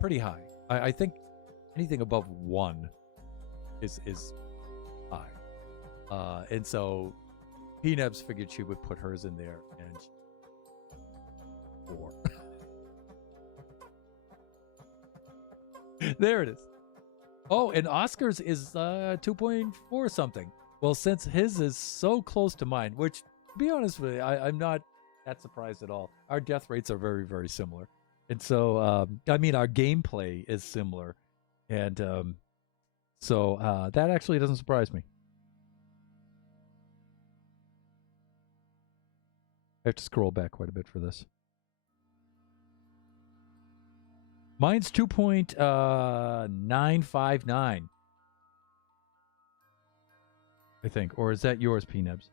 pretty high. I think anything above 1 is high. And so, PNebs figured she would put hers in there. And 4. There it is. Oh, and Oscar's is 2.4 something. Well, since his is so close to mine, which, to be honest with you, I'm not that surprised at all. Our death rates are very, very similar. And so, I mean, our gameplay is similar. And so that actually doesn't surprise me. I have to scroll back quite a bit for this. Mine's 2.959. I think. Or is that yours, PNebs?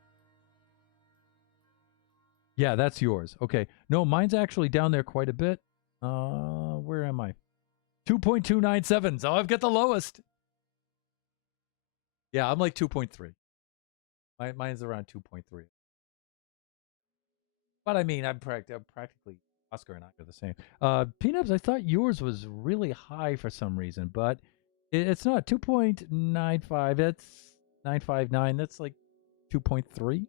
Yeah, that's yours. Okay. No, mine's actually down there quite a bit. Where am I? 2.297. So I've got the lowest. Yeah, I'm like 2.3. Mine's around 2.3. But I mean, I'm practically Oscar and I are the same. Peanuts, I thought yours was really high for some reason, but it's not 2.95. That's 959. That's like 2.3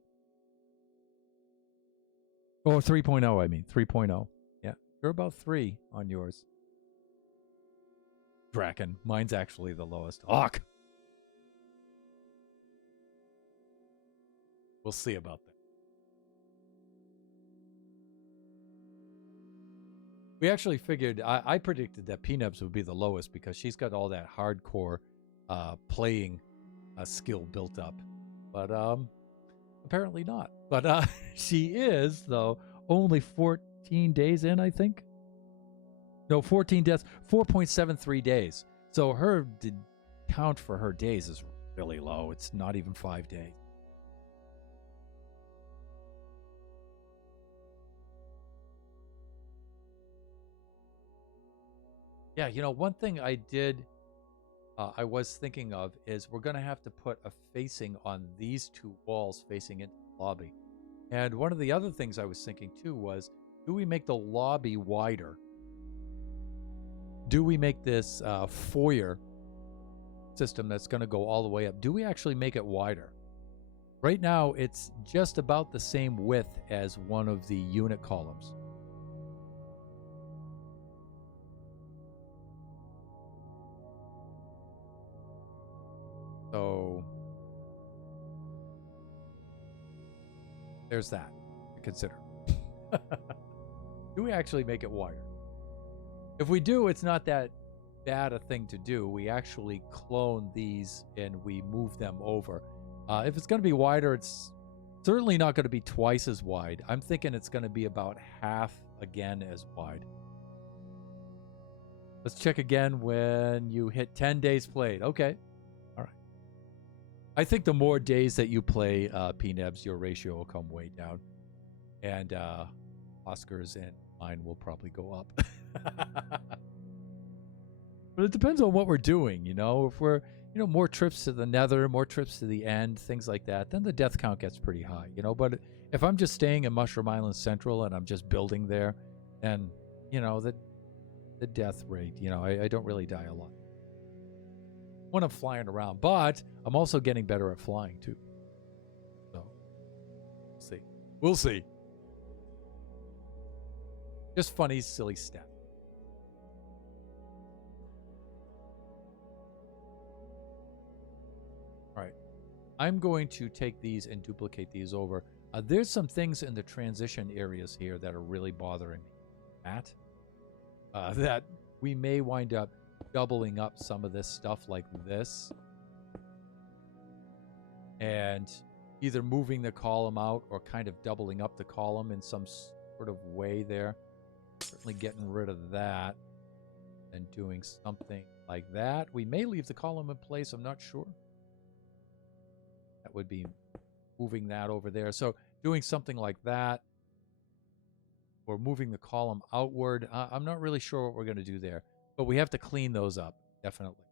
or 3.0. I mean 3.0. Yeah, you're about 3 on yours. Draken. Mine's actually the lowest. Hawk. We'll see about that. We actually figured, I predicted that Peanuts would be the lowest because she's got all that hardcore playing skill built up. But apparently not. But she is, though, only 14 days in, I think. No, 14 deaths, 4.73 days. So her count for her days is really low. It's not even 5 days. Yeah, one thing I was thinking of is we're going to have to put a facing on these two walls facing into the lobby. And one of the other things I was thinking too was, do we make the lobby wider? Do we make this foyer system that's going to go all the way up? Do we actually make it wider? Right now, it's just about the same width as one of the unit columns. So there's that to consider. Do we actually make it wider? If we do, it's not that bad a thing to do. We actually clone these and we move them over. If it's going to be wider, it's certainly not going to be twice as wide. I'm thinking it's going to be about half again as wide. Let's check again when you hit 10 days played. Okay. All right. I think the more days that you play PNebs, your ratio will come way down. And Oscar's and mine will probably go up. But it depends on what we're doing, If we're, more trips to the nether, more trips to the end, things like that, then the death count gets pretty high, But if I'm just staying in Mushroom Island Central and I'm just building there, then, the death rate, I don't really die a lot when I'm flying around. But I'm also getting better at flying, too. So, we'll see. We'll see. Just funny, silly stat. All right. I'm going to take these and duplicate these over. There's some things in the transition areas here that are really bothering me. That we may wind up doubling up some of this stuff like this. And either moving the column out or kind of doubling up the column in some sort of way there. Certainly getting rid of that and doing something like that. We may leave the column in place. I'm not sure. That would be moving that over there. So doing something like that or moving the column outward. I'm not really sure what we're going to do there. But we have to clean those up, definitely.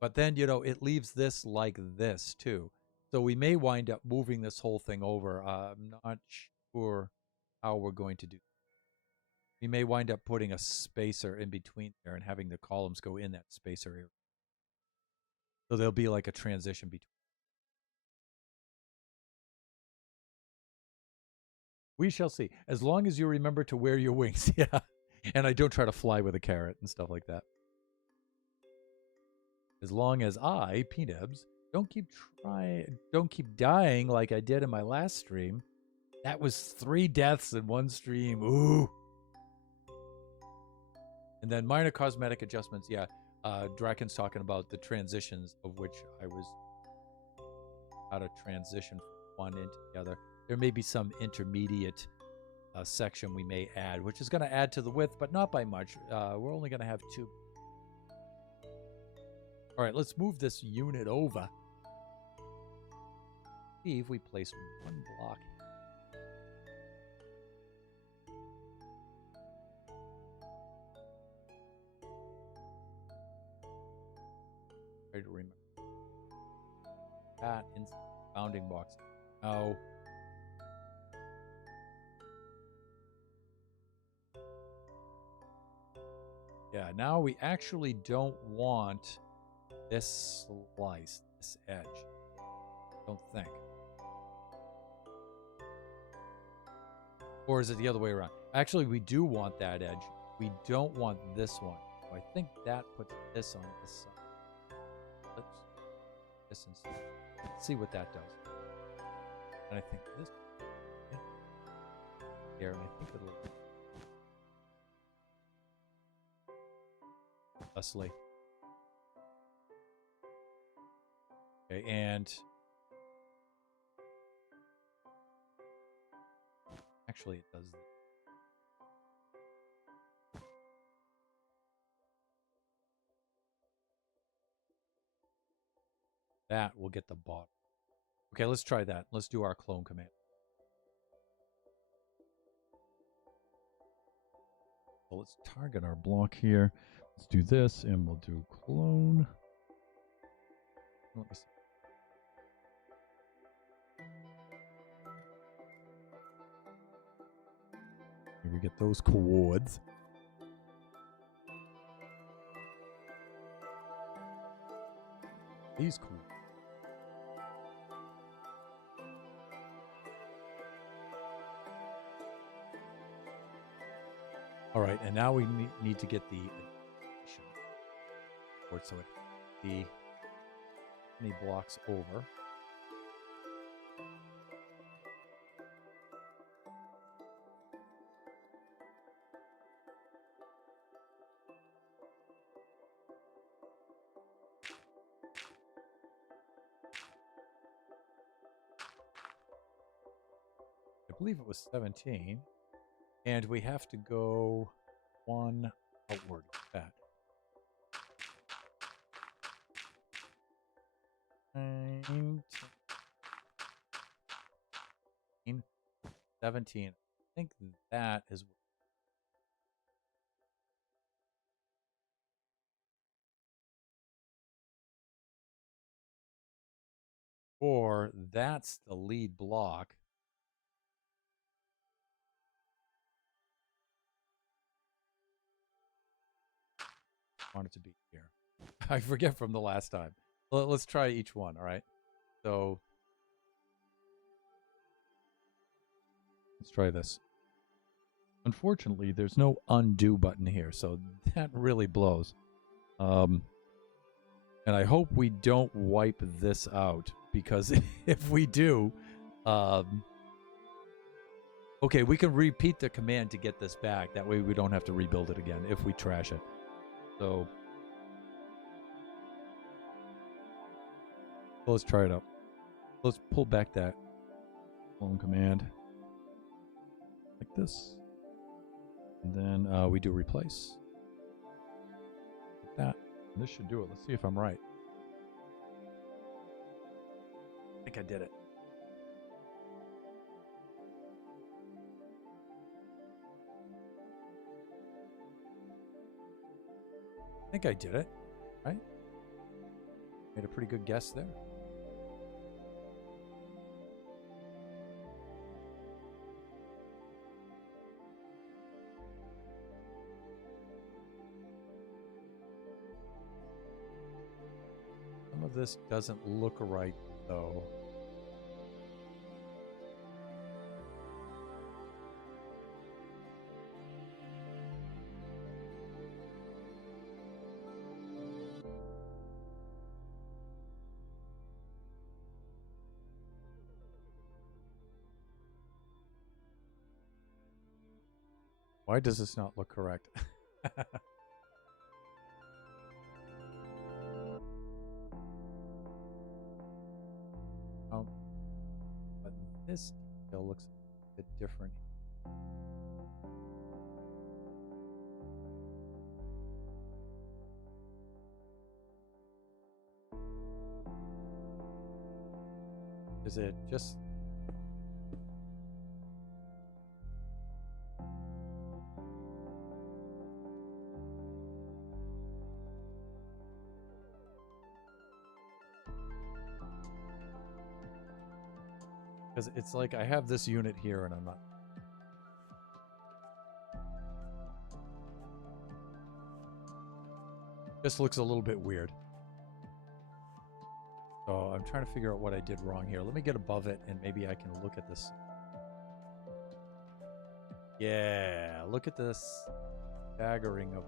But then, it leaves this like this, too. So we may wind up moving this whole thing over. I'm not sure how we're going to do. We may wind up putting a spacer in between there and having the columns go in that spacer area. So there'll be like a transition between. We shall see. As long as you remember to wear your wings. Yeah. And I don't try to fly with a carrot and stuff like that. As long as I, Peanebs, don't keep dying like I did in my last stream. That was 3 deaths in one stream. Ooh. And then minor cosmetic adjustments. Yeah. Draken's talking about the transitions of which I was how to transition from one into the other. There may be some intermediate section we may add, which is going to add to the width, but not by much. We're only going to have 2. All right, let's move this unit over. believe we place one block. Try to remember that in bounding box. No. Yeah, now we actually don't want this slice, this edge. Don't think. Or is it the other way around? Actually, we do want that edge. We don't want this one. So I think that puts this on this side. Let's this instead. Let's see what that does. And I think this here, and I think it'll Leslie. Okay, and actually it does this. That will get the bottom. Okay, let's try that. Let's do our clone command. So let's target our block here. Let's do this, and we'll do clone. Let me see. Here we get those coords. These coords. All right, and now we need to get the so it the many blocks over. I believe it was 17. And we have to go one outward with that. 17. I think that is. Or that's the lead block. I want it to be here. I forget from the last time. Let's try each one, all right? So let's try this. Unfortunately, there's no undo button here, so that really blows. And I hope we don't wipe this out, because if we do, okay, we can repeat the command to get this back. That way we don't have to rebuild it again if we trash it. So let's try it out. Let's pull back that clone command like this. And then we do replace. Like that. And this should do it. Let's see if I'm right. I think I did it. I think I did it, right? Made a pretty good guess there. Some of this doesn't look right, though. Why does this not look correct? But this detail looks a bit different. Is it just... Because it's like I have this unit here and I'm not... This looks a little bit weird. So I'm trying to figure out what I did wrong here. Let me get above it and maybe I can look at this. Yeah, look at this staggering of...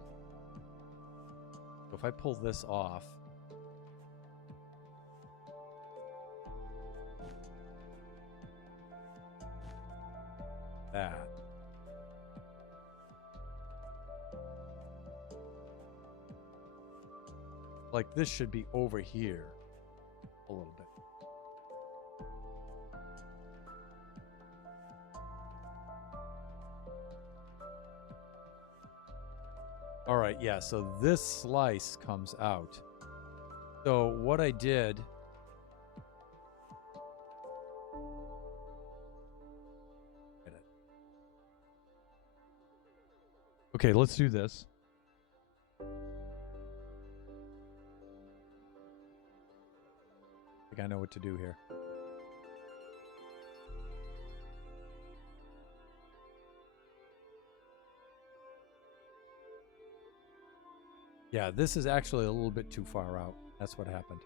So if I pull this off... That. Like this should be over here a little bit. All right, yeah, so this slice comes out. So what I did... Okay, let's do this. I think I know what to do here. Yeah, this is actually a little bit too far out. That's what happened.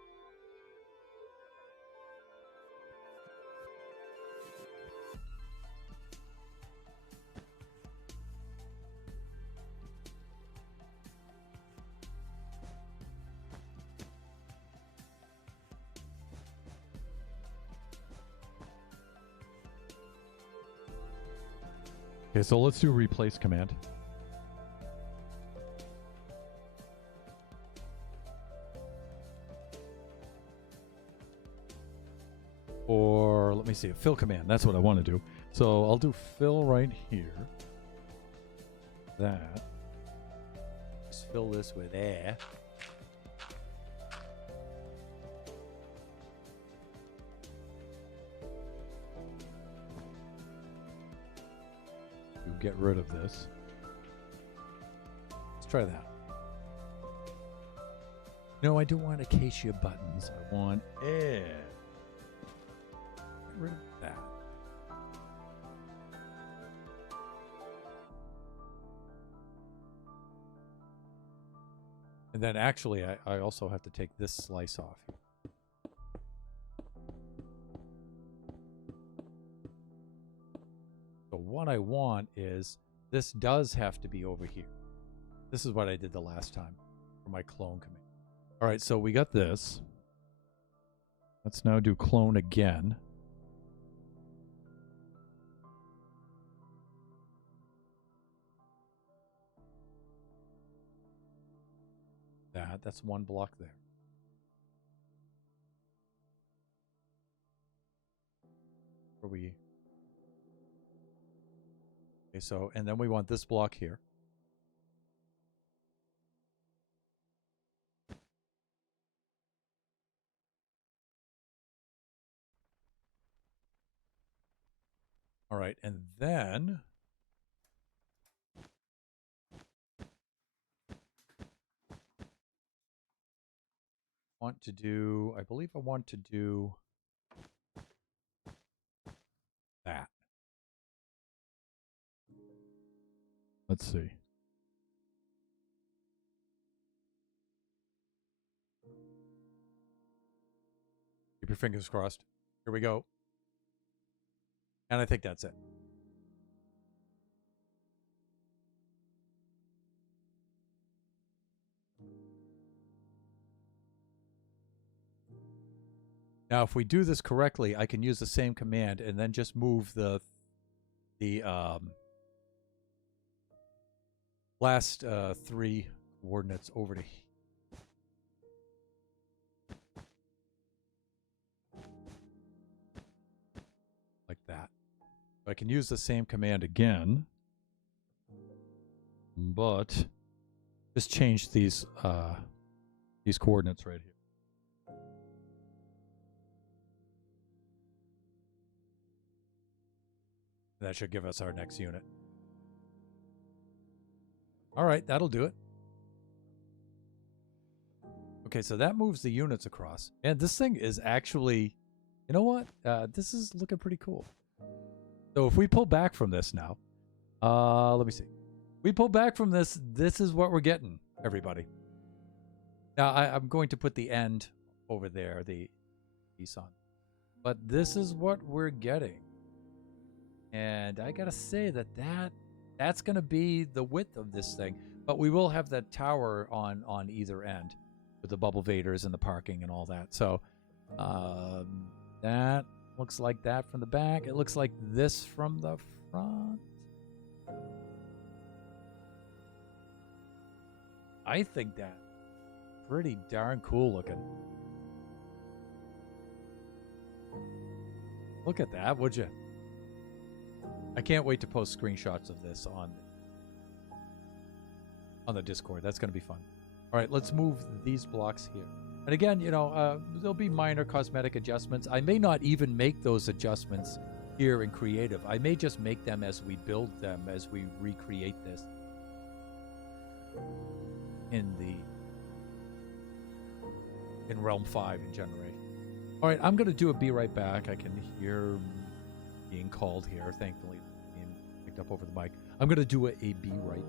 Okay, so let's do replace command. Or let me see, a fill command. That's what I want to do. So I'll do fill right here. That. Just fill this with air. Get rid of this. Let's try that. No, I don't want acacia buttons. I want air. Get rid of that. And then actually, I also have to take this slice off here. What I want is this does have to be over here. This is what I did the last time for my clone command. All right, so we got this. Let's now do clone again. That's one block there. Where we... Okay, so, and then we want this block here. All right, and then I believe I want to do that. Let's see. Keep your fingers crossed. Here we go. And I think that's it. Now, if we do this correctly, I can use the same command and then just move the last 3 coordinates over to here. Like that. I can use the same command again, but just change these coordinates right here. That should give us our next unit. All right, that'll do it. Okay, so that moves the units across. And this thing is actually, you know what? This is looking pretty cool. So if we pull back from this now, let me see. We pull back from this, this is what we're getting, everybody. Now, I'm going to put the end over there, the Nissan. But this is what we're getting. And I gotta say that's gonna be the width of this thing. But we will have that tower on either end with the bubble vaders and the parking and all that. So that looks like that from the back. It looks like this from the front. I think that's pretty darn cool looking. Look at that, would you? I can't wait to post screenshots of this on the Discord. That's going to be fun. All right, let's move these blocks here. And again, you know, there'll be minor cosmetic adjustments. I may not even make those adjustments here in Creative. I may just make them as we build them, as we recreate this in Realm 5 in Generation. All right, I'm going to do a be right back. I can hear being called here, thankfully, being picked up over the mic. I'm going to do a be right.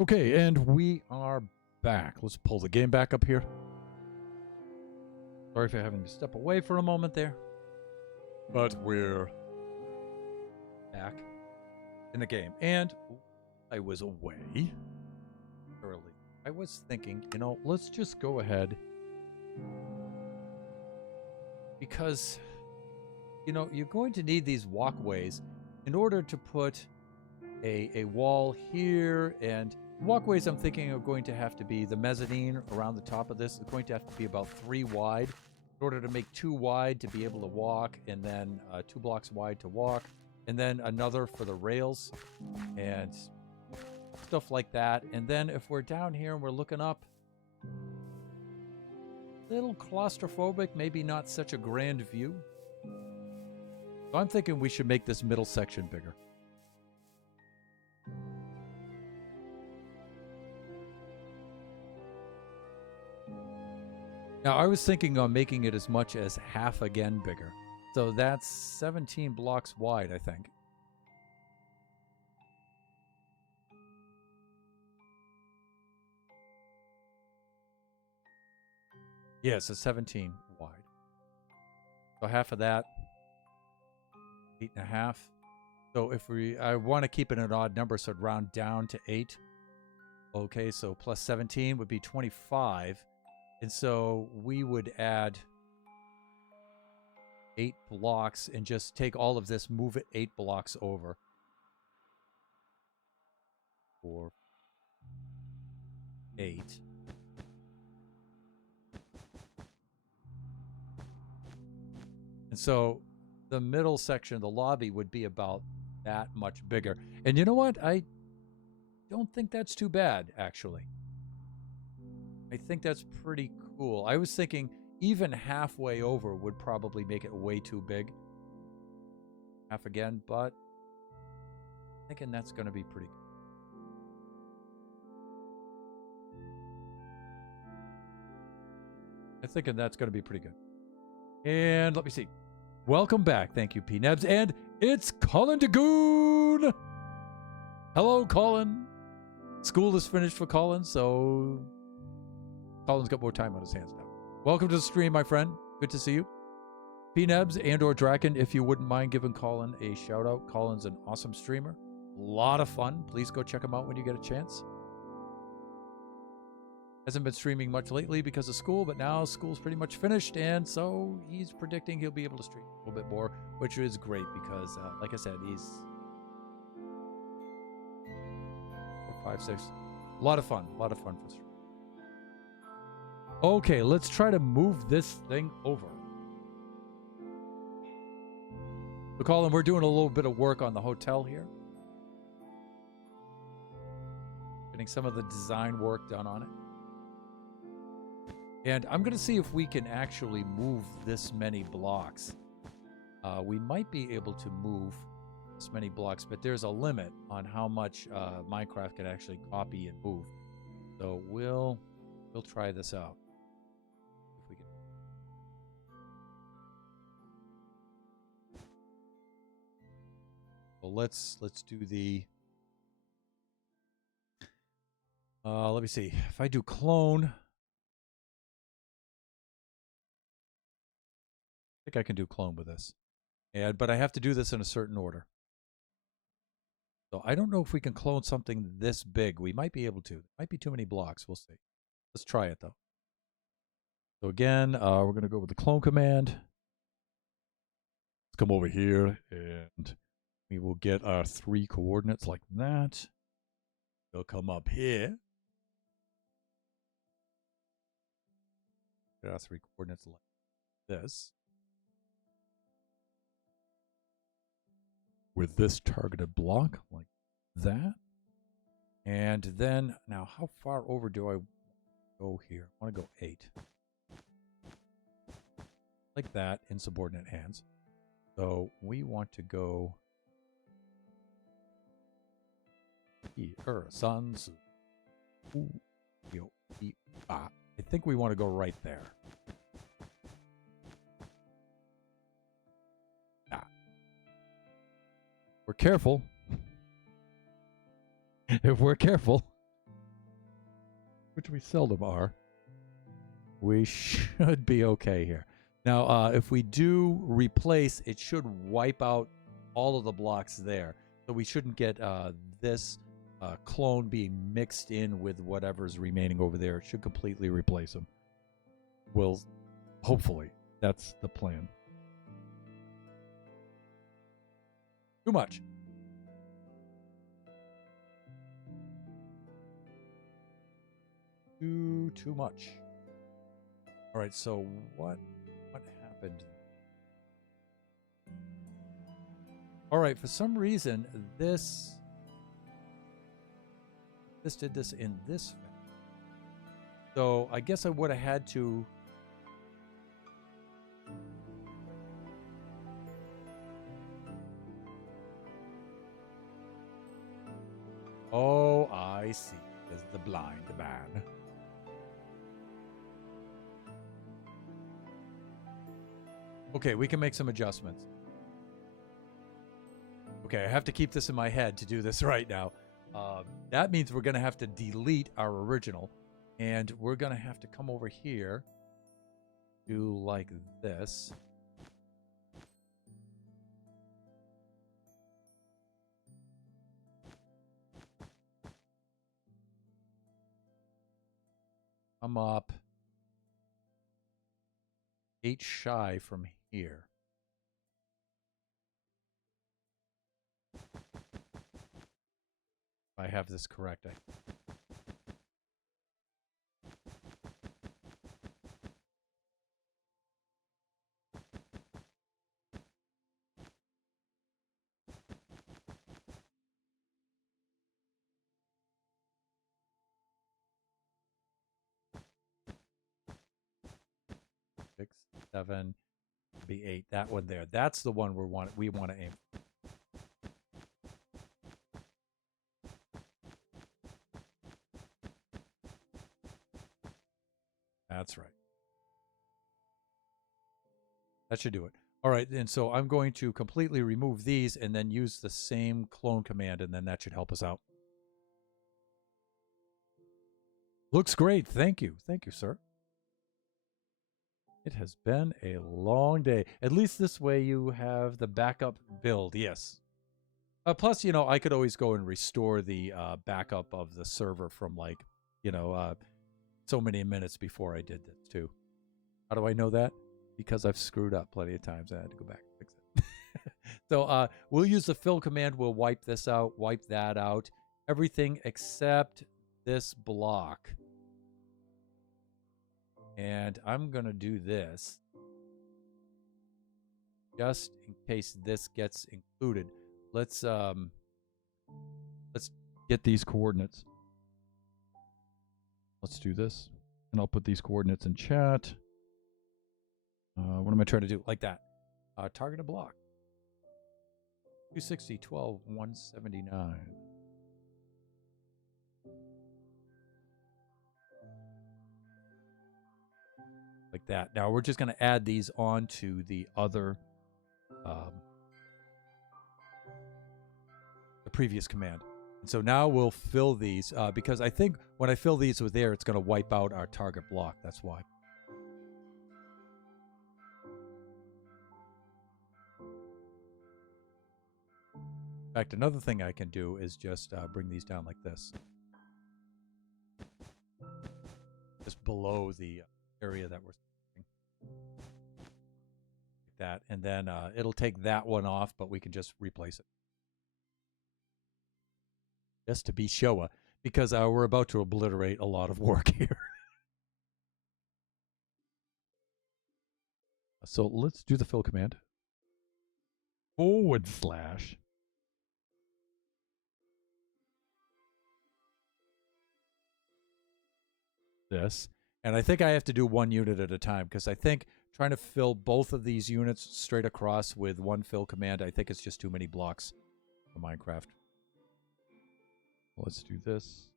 Okay, and we are back. Let's pull the game back up here. Sorry for having to step away for a moment there. But we're back in the game. And I was away early. I was thinking, let's just go ahead. Because, you're going to need these walkways in order to put a wall here. And walkways, I'm thinking, are going to have to be the mezzanine around the top of this is going to have to be about 3 wide in order to make 2 wide to be able to walk, and then 2 blocks wide to walk, and then another for the rails and stuff like that. And then if we're down here and we're looking up, a little claustrophobic, maybe not such a grand view. So I'm thinking we should make this middle section bigger. Now, I was thinking on making it as much as half again bigger. So that's 17 blocks wide, I think. Yes, it's 17 wide. So half of that, 8.5. So if I want to keep it an odd number, so it'd round down to 8. Okay, so plus 17 would be 25. And so we would add 8 blocks and just take all of this, move it 8 blocks over. 4, 8. And so the middle section of the lobby would be about that much bigger. And you know what? I don't think that's too bad, actually. I think that's pretty cool. I was thinking even halfway over would probably make it way too big. Half again, but I'm thinking that's going to be pretty good. I'm thinking that's going to be pretty good. And let me see. Welcome back. Thank you, P-Nebs. And it's Colin Dagoon. Hello, Colin. School is finished for Colin, so Colin's got more time on his hands now. Welcome to the stream, my friend. Good to see you. P-Nebs and or Draken, if you wouldn't mind giving Colin a shout out. Colin's an awesome streamer. A lot of fun. Please go check him out when you get a chance. Hasn't been streaming much lately because of school, but now school's pretty much finished, and so he's predicting he'll be able to stream a little bit more, which is great because, like I said, he's 4, 5, 6. A lot of fun for stream. Okay, let's try to move this thing over. So, Colin, we're doing a little bit of work on the hotel here. Getting some of the design work done on it. And I'm going to see if we can actually move this many blocks. We might be able to move this many blocks, but there's a limit on how much Minecraft can actually copy and move. So we'll try this out. If we can. Well, let's do the. Let me see. If I do clone. I think I can do clone with this. But I have to do this in a certain order. So I don't know if we can clone something this big. We might be able to. Might be too many blocks. We'll see. Let's try it, though. So again, we're going to go with the clone command. Let's come over here, and we will get our 3 coordinates like that. They'll come up here. Get our 3 coordinates like this. With this targeted block like that. And then, now how far over do I go here? I want to go 8. Like that in subordinate hands. So we want to go sons. I think we want to go right there. We're careful. If we're careful, which we seldom are, we should be okay here. Now, if we do replace, it should wipe out all of the blocks there. So we shouldn't get this clone being mixed in with whatever's remaining over there. It should completely replace them. Will, hopefully, that's the plan. Too much. Too much. All right, so what happened? All right, for some reason, this did this in this. So I guess I would have had to. Oh, I see. There's the blind man. Okay, we can make some adjustments. Okay, I have to keep this in my head to do this right now. That means we're going to have to delete our original. And we're going to have to come over here. Do like this. Come up 8 shy from here. If I have this correct. 6, 7, be 8. That one there. That's the one we want to aim for. That's right. That should do it. All right, and so I'm going to completely remove these and then use the same clone command, and then that should help us out. Looks great. Thank you. Thank you, sir. It has been a long day. At least this way you have the backup build. Yes. Plus, you know, I could always go and restore the backup of the server from like, you know, so many minutes before I did this too. How do I know that? Because I've screwed up plenty of times. I had to go back and fix it. So we'll use the fill command. We'll wipe this out, wipe that out. Everything except this block. And I'm going to do this just in case this gets included. Let's get these coordinates. Let's do this. And I'll put these coordinates in chat. What am I trying to do? Like that. Target a block. 260, 12, 179. Like that. Now we're just going to add these onto the other, the previous command. And so now we'll fill these because I think when I fill these with air, it's going to wipe out our target block. That's why. In fact, another thing I can do is just bring these down like this. Just below the area that we're seeing. Like that. And then it'll take that one off, but we can just replace it. Just to be Showa, because we're about to obliterate a lot of work here. So let's do the fill command. / this. And I think I have to do one unit at a time because I think trying to fill both of these units straight across with one fill command, I think it's just too many blocks for Minecraft. Let's do this.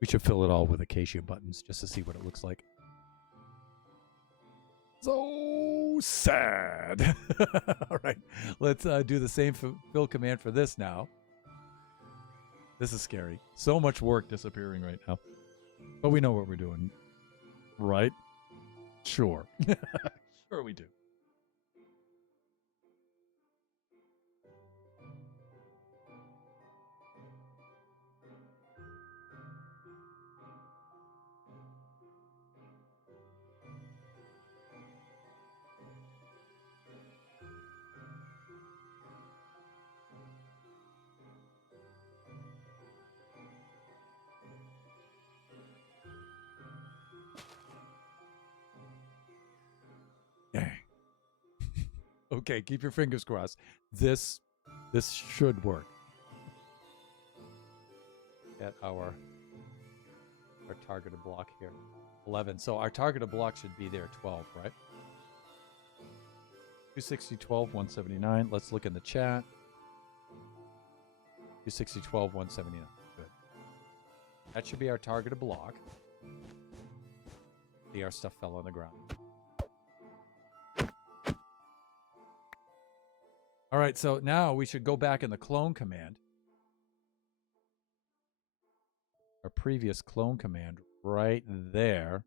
We should fill it all with acacia buttons just to see what it looks like. So so sad. All right, let's do the same fill command for this now. This is scary. So much work disappearing right now. But we know what we're doing. Right? Sure. Sure we do. Okay, keep your fingers crossed. This should work. At our targeted block here. 11. So our targeted block should be there 12, right? 260, 12, 179. Let's look in the chat. 260, 12, 179. Good. That should be our targeted block. See, our stuff fell on the ground. All right, so now we should go back in the clone command. Our previous clone command right there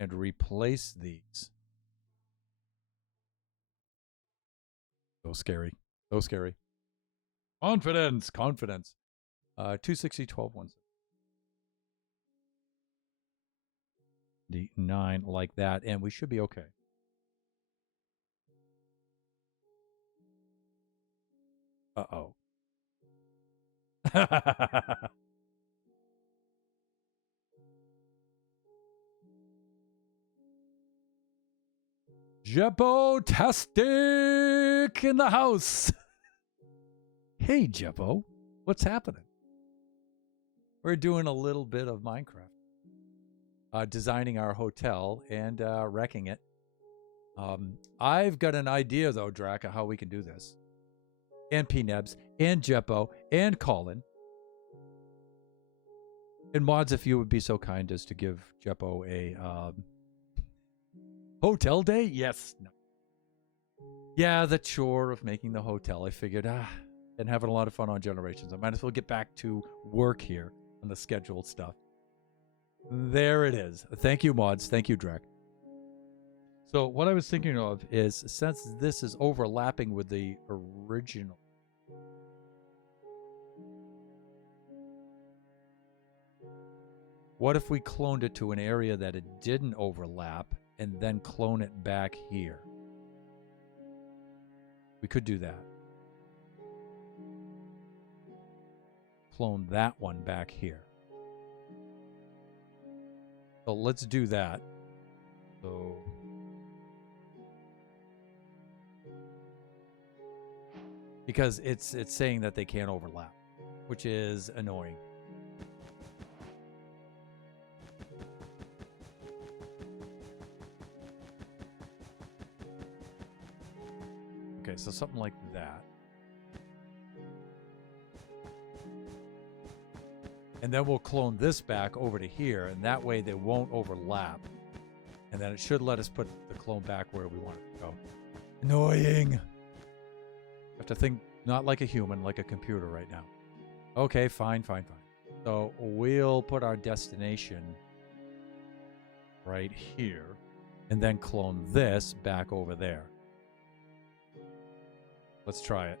and replace these. So scary. So scary. Confidence. Confidence. 260, 12, 179 like that, and we should be okay. Uh-oh. Jeppo-tastic in the house. Hey, Jeppo. What's happening? We're doing a little bit of Minecraft. Designing our hotel and wrecking it. I've got an idea, though, Drac, of how we can do this. And P-Nebs, and Jeppo, and Colin. And Mods, if you would be so kind as to give Jeppo a hotel day? Yes. No. Yeah, the chore of making the hotel. I figured, and having a lot of fun on Generations. I might as well get back to work here on the scheduled stuff. There it is. Thank you, Mods. Thank you, Drac. So what I was thinking of is, since this is overlapping with the original, what if we cloned it to an area that it didn't overlap and then clone it back here? We could do that. Clone that one back here. So let's do that. So because it's saying that they can't overlap, which is annoying. Okay, so something like that. And then we'll clone this back over to here, and that way they won't overlap. And then it should let us put the clone back where we want it to go. Annoying. I have to think not like a human, like a computer right now. Okay, fine. So we'll put our destination right here, and then clone this back over there. Let's try it.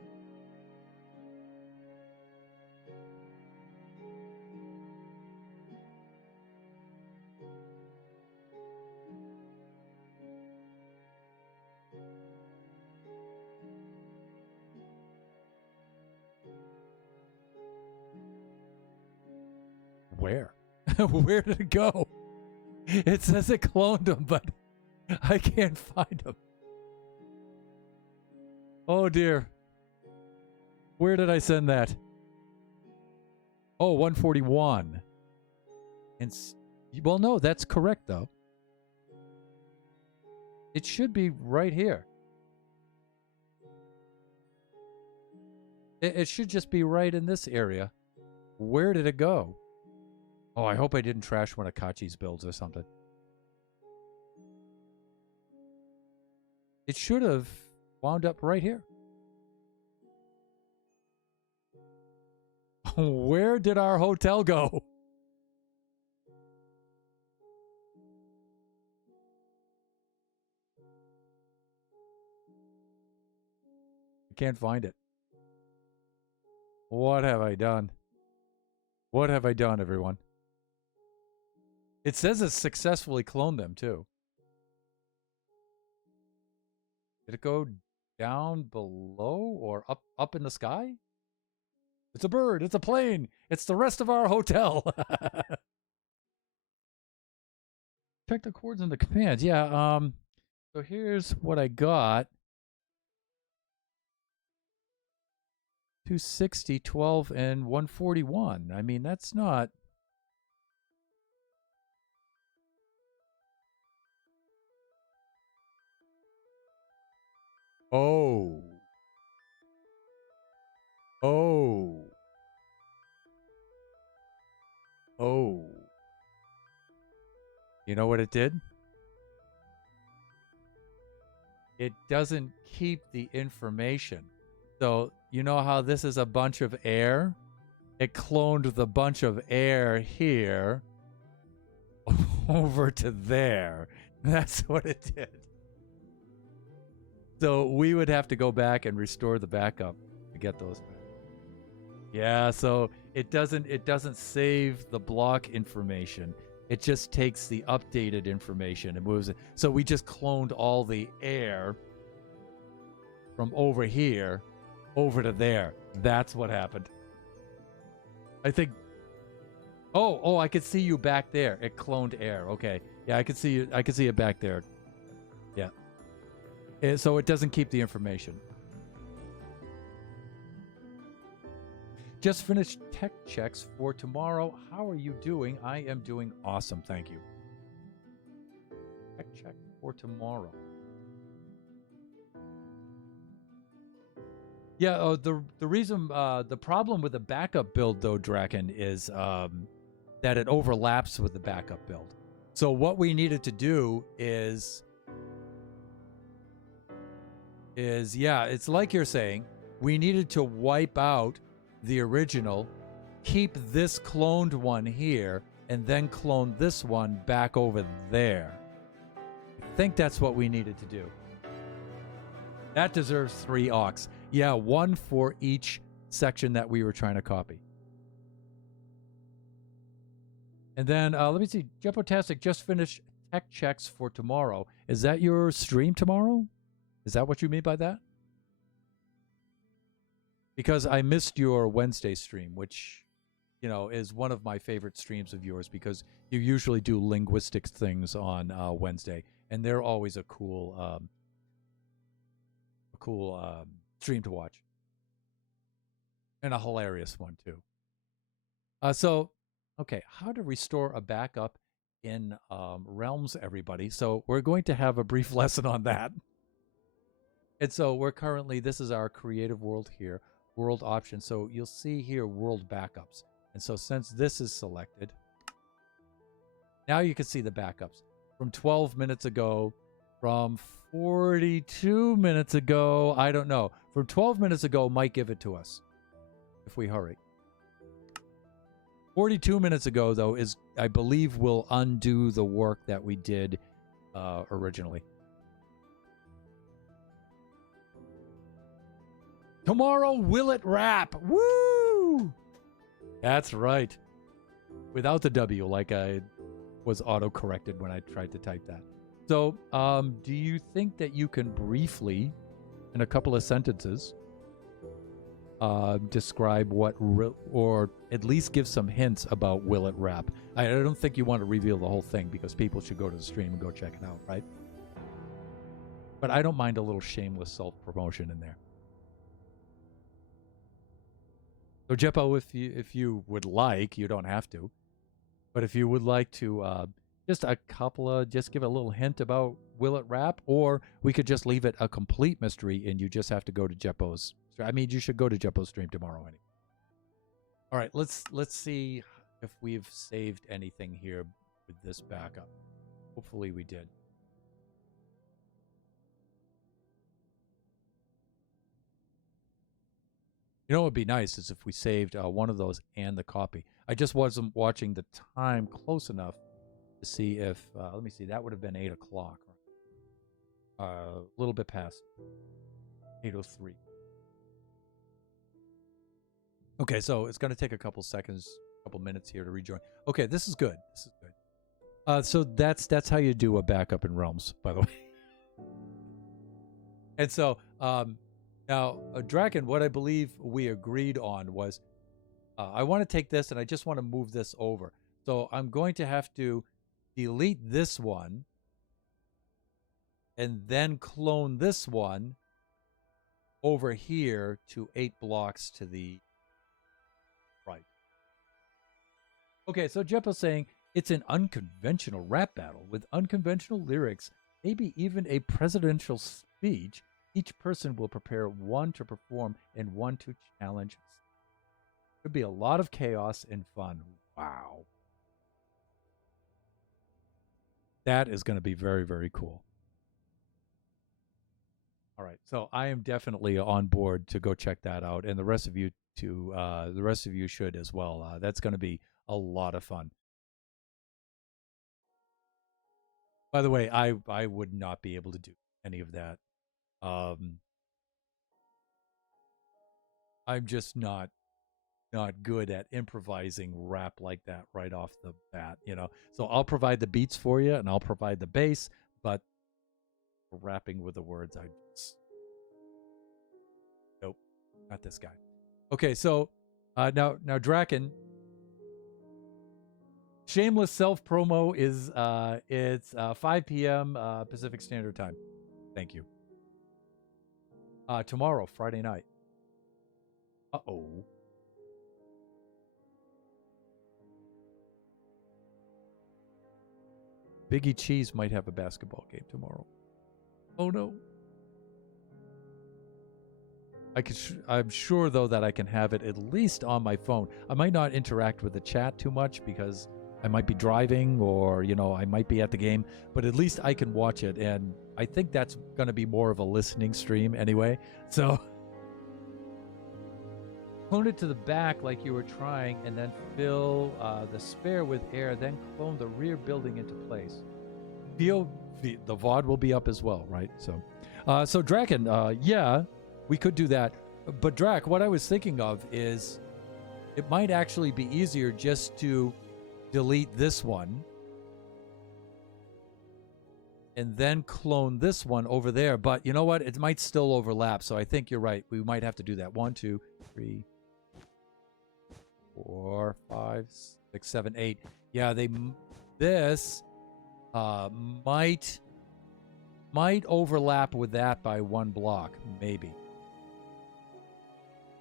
Where? Where did it go? It says it cloned him, but I can't find him. Oh dear. Where did I send that? Oh, 141. And well, no, that's correct though. It should be right here. It should just be right in this area. Where did it go? Oh, I hope I didn't trash one of Kachi's builds or something. It should have wound up right here. Where did our hotel go? I can't find it. What have I done? What have I done, everyone? It says it successfully cloned them, too. Did it go down below or up in the sky? It's a bird. It's a plane. It's the rest of our hotel. Check the chords and the commands. Yeah, so here's what I got. 260, 12, and 141. I mean, that's not... Oh. Oh. Oh. You know what it did? It doesn't keep the information. So, you know how this is a bunch of air? It cloned the bunch of air here over to there. That's what it did. So we would have to go back and restore the backup to get those back. Yeah, so it doesn't save the block information. It just takes the updated information and moves it. So we just cloned all the air from over here over to there. That's what happened. I think... Oh, I could see you back there. It cloned air. Okay. Yeah, I could see you. I could see it back there. Yeah. So it doesn't keep the information. Just finished tech checks for tomorrow. How are you doing? I am doing awesome, thank you. Tech check for tomorrow. Yeah, the reason, the problem with the backup build, though, Draken, is that it overlaps with the backup build. So what we needed to do is yeah, it's like you're saying, we needed to wipe out the original, keep this cloned one here, and then clone this one back over there. I think that's what we needed to do. That deserves 3 aux. Yeah, 1 for each section that we were trying to copy. And then, let me see. Jepotastic just finished tech checks for tomorrow. Is that your stream tomorrow? Is that what you mean by that? Because I missed your Wednesday stream, which, you know, is one of my favorite streams of yours because you usually do linguistics things on Wednesday, and they're always a cool stream to watch. And a hilarious one, too. So, okay, how to restore a backup in Realms, everybody. So we're going to have a brief lesson on that. And so we're currently, this is our creative world here, world option. So you'll see here world backups. And so since this is selected, now you can see the backups from 12 minutes ago, from 42 minutes ago, I don't know. From 12 minutes ago might give it to us if we hurry. 42 minutes ago, though, is, I believe, will undo the work that we did originally. Tomorrow, will it rap? Woo! That's right. Without the W, like I was auto-corrected when I tried to type that. So, do you think that you can briefly, in a couple of sentences, describe what, or at least give some hints about Will It Rap? I don't think you want to reveal the whole thing because people should go to the stream and go check it out, right? But I don't mind a little shameless self-promotion in there. So, Jeppo, if you would like, you don't have to, but if you would like to just just give a little hint about Will It Rap, or we could just leave it a complete mystery and you just have to go to Jeppo's. I mean, you should go to Jeppo's stream tomorrow anyway. All right, let's see if we've saved anything here with this backup. Hopefully we did. You know what would be nice is if we saved one of those and the copy. I just wasn't watching the time close enough to see if, let me see, that would have been 8 o'clock. A little bit past 8:03. Okay, so it's going to take a couple seconds, a couple minutes here to rejoin. Okay, this is good. This is good. So that's how you do a backup in Realms, by the way. And so now, Draken, what I believe we agreed on was I want to take this and I just want to move this over. So I'm going to have to delete this one and then clone this one over here to 8 blocks to the right. Okay, so Jeppo's saying it's an unconventional rap battle with unconventional lyrics, maybe even a presidential speech. Each person will prepare one to perform and one to challenge. Could be a lot of chaos and fun. Wow. That is going to be very, very cool. All right, so I am definitely on board to go check that out, and the rest of you too. The rest of you should as well. That's going to be a lot of fun. By the way, I would not be able to do any of that. I'm just not good at improvising rap like that right off the bat, you know. So I'll provide the beats for you, and I'll provide the bass, but rapping with the words, I just nope, not this guy. Okay, so now Draken, shameless self promo is it's 5 p.m. Pacific Standard Time. Thank you. Tomorrow, Friday night. Uh-oh. Biggie Cheese might have a basketball game tomorrow. Oh no. I'm sure though that I can have it at least on my phone. I might not interact with the chat too much because I might be driving or, you know, I might be at the game, but at least I can watch it. And I think that's going to be more of a listening stream anyway. So clone it to the back like you were trying and then fill the spare with air, then clone the rear building into place. The VOD will be up as well, right? So Draken, yeah, we could do that. But Drac, what I was thinking of is it might actually be easier just to delete this one and then clone this one over there. But you know what? It might still overlap. So I think you're right. We might have to do that. 1, 2, 3, 4, 5, 6, 7, 8. Yeah, this might overlap with that by 1 block, maybe.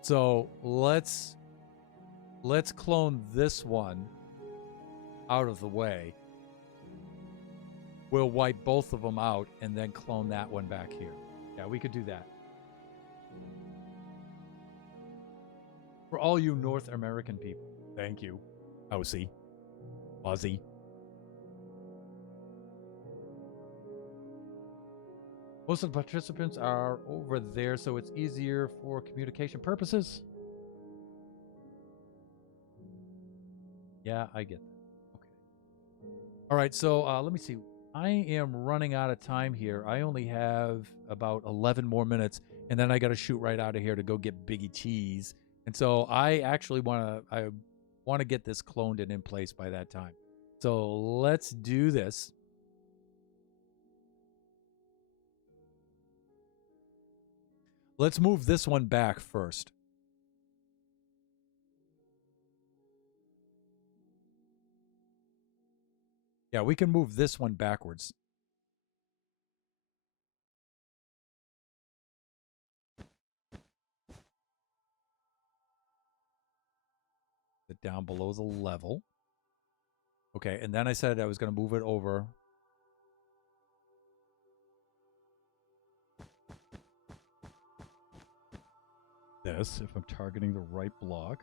So let's clone this one out of the way. We'll wipe both of them out and then clone that one back here. Yeah, we could do that. For all you North American people, thank you. Aussie. Aussie. Most of the participants are over there, so it's easier for communication purposes. Yeah, I get that. Okay. All right, so let me see. I am running out of time here. I only have about 11 more minutes, and then I got to shoot right out of here to go get Biggie Cheese. And so I actually want to get this cloned and in place by that time. So let's do this. Let's move this one back first. Yeah, we can move this one backwards. It down below the level. Okay, and then I said I was going to move it over. This, if I'm targeting the right block.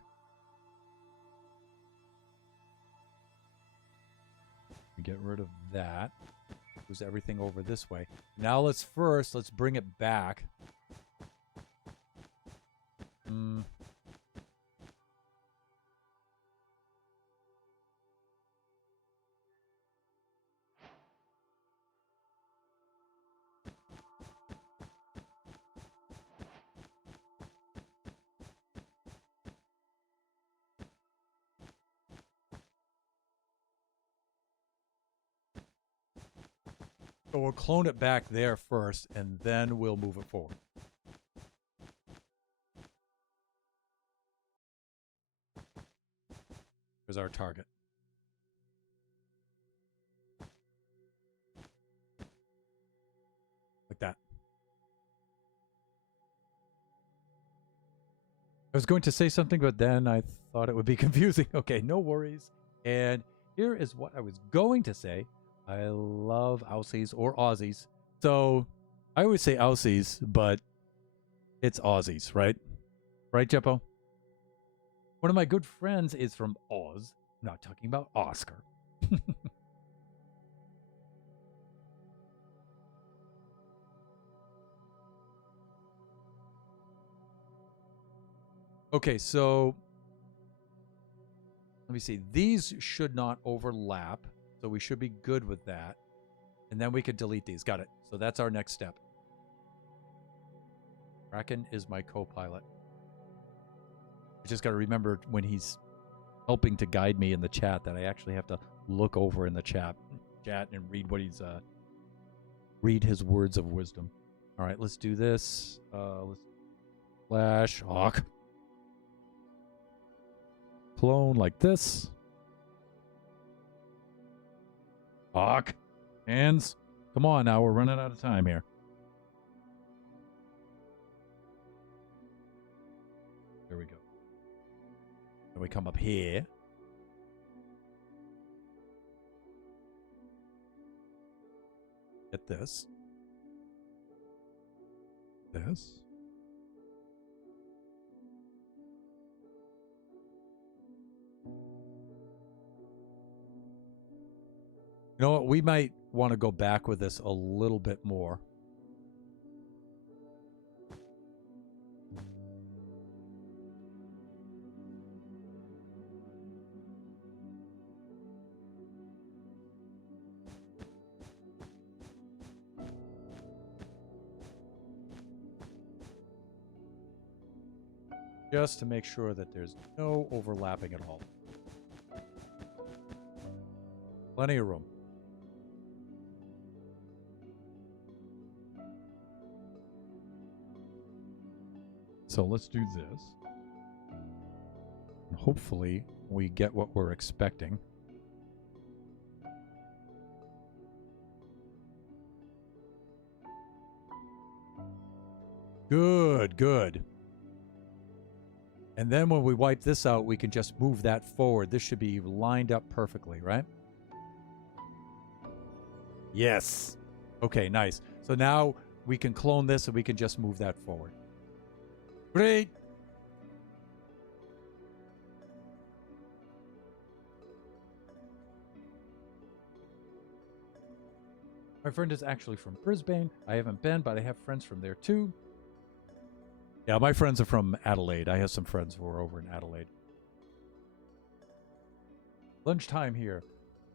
Get rid of that. Moves everything over this way. Now let's bring it back. So we'll clone it back there first, and then we'll move it forward. Here's our target. Like that. I was going to say something, but then I thought it would be confusing. Okay, no worries. And here is what I was going to say. I love Aussies or Aussies. So I always say Aussies, but it's Aussies, right? Right, Jeppo? One of my good friends is from Oz. I'm not talking about Oscar. Okay, so let me see. These should not overlap, so we should be good with that. And then we could delete these. Got it. So that's our next step. Kraken is my co-pilot. I just got to remember when he's helping to guide me in the chat that I actually have to look over in the chat and read what he's read his words of wisdom. All right, let's do this. Let's flash hawk. Clone like this. Hawk. Hands. Come on now, we're running out of time here. There we go. Then we come up here. Get this. This. You know what? We might want to go back with this a little bit more. Just to make sure that there's no overlapping at all. Plenty of room. So let's do this. And hopefully we get what we're expecting. Good, good. And then when we wipe this out, we can just move that forward. This should be lined up perfectly, right? Yes. Okay, nice. So now we can clone this and we can just move that forward. Great. My friend is actually from Brisbane. I haven't been, but I have friends from there too. Yeah, my friends are from Adelaide. I have some friends who are over in Adelaide. Lunchtime here.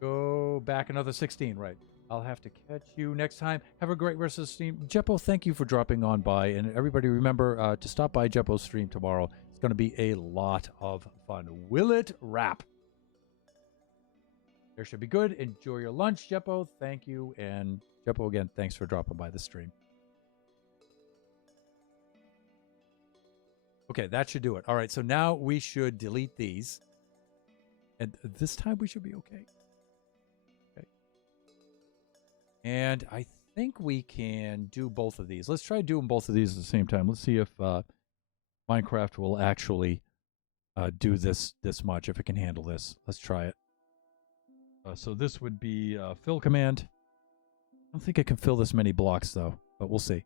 Go back another 16, right? I'll have to catch you next time. Have a great rest of the stream. Jeppo, thank you for dropping on by. And everybody remember to stop by Jeppo's stream tomorrow. It's going to be a lot of fun. Will it wrap? There should be good. Enjoy your lunch, Jeppo. Thank you. And Jeppo, again, thanks for dropping by the stream. Okay, that should do it. All right, so now we should delete these. And this time we should be okay. Okay. And I think we can do both of these. Let's try doing both of these at the same time. Let's see if Minecraft will actually do this much, if it can handle this. Let's try it. So this would be fill command. I don't think it can fill this many blocks, though, but we'll see.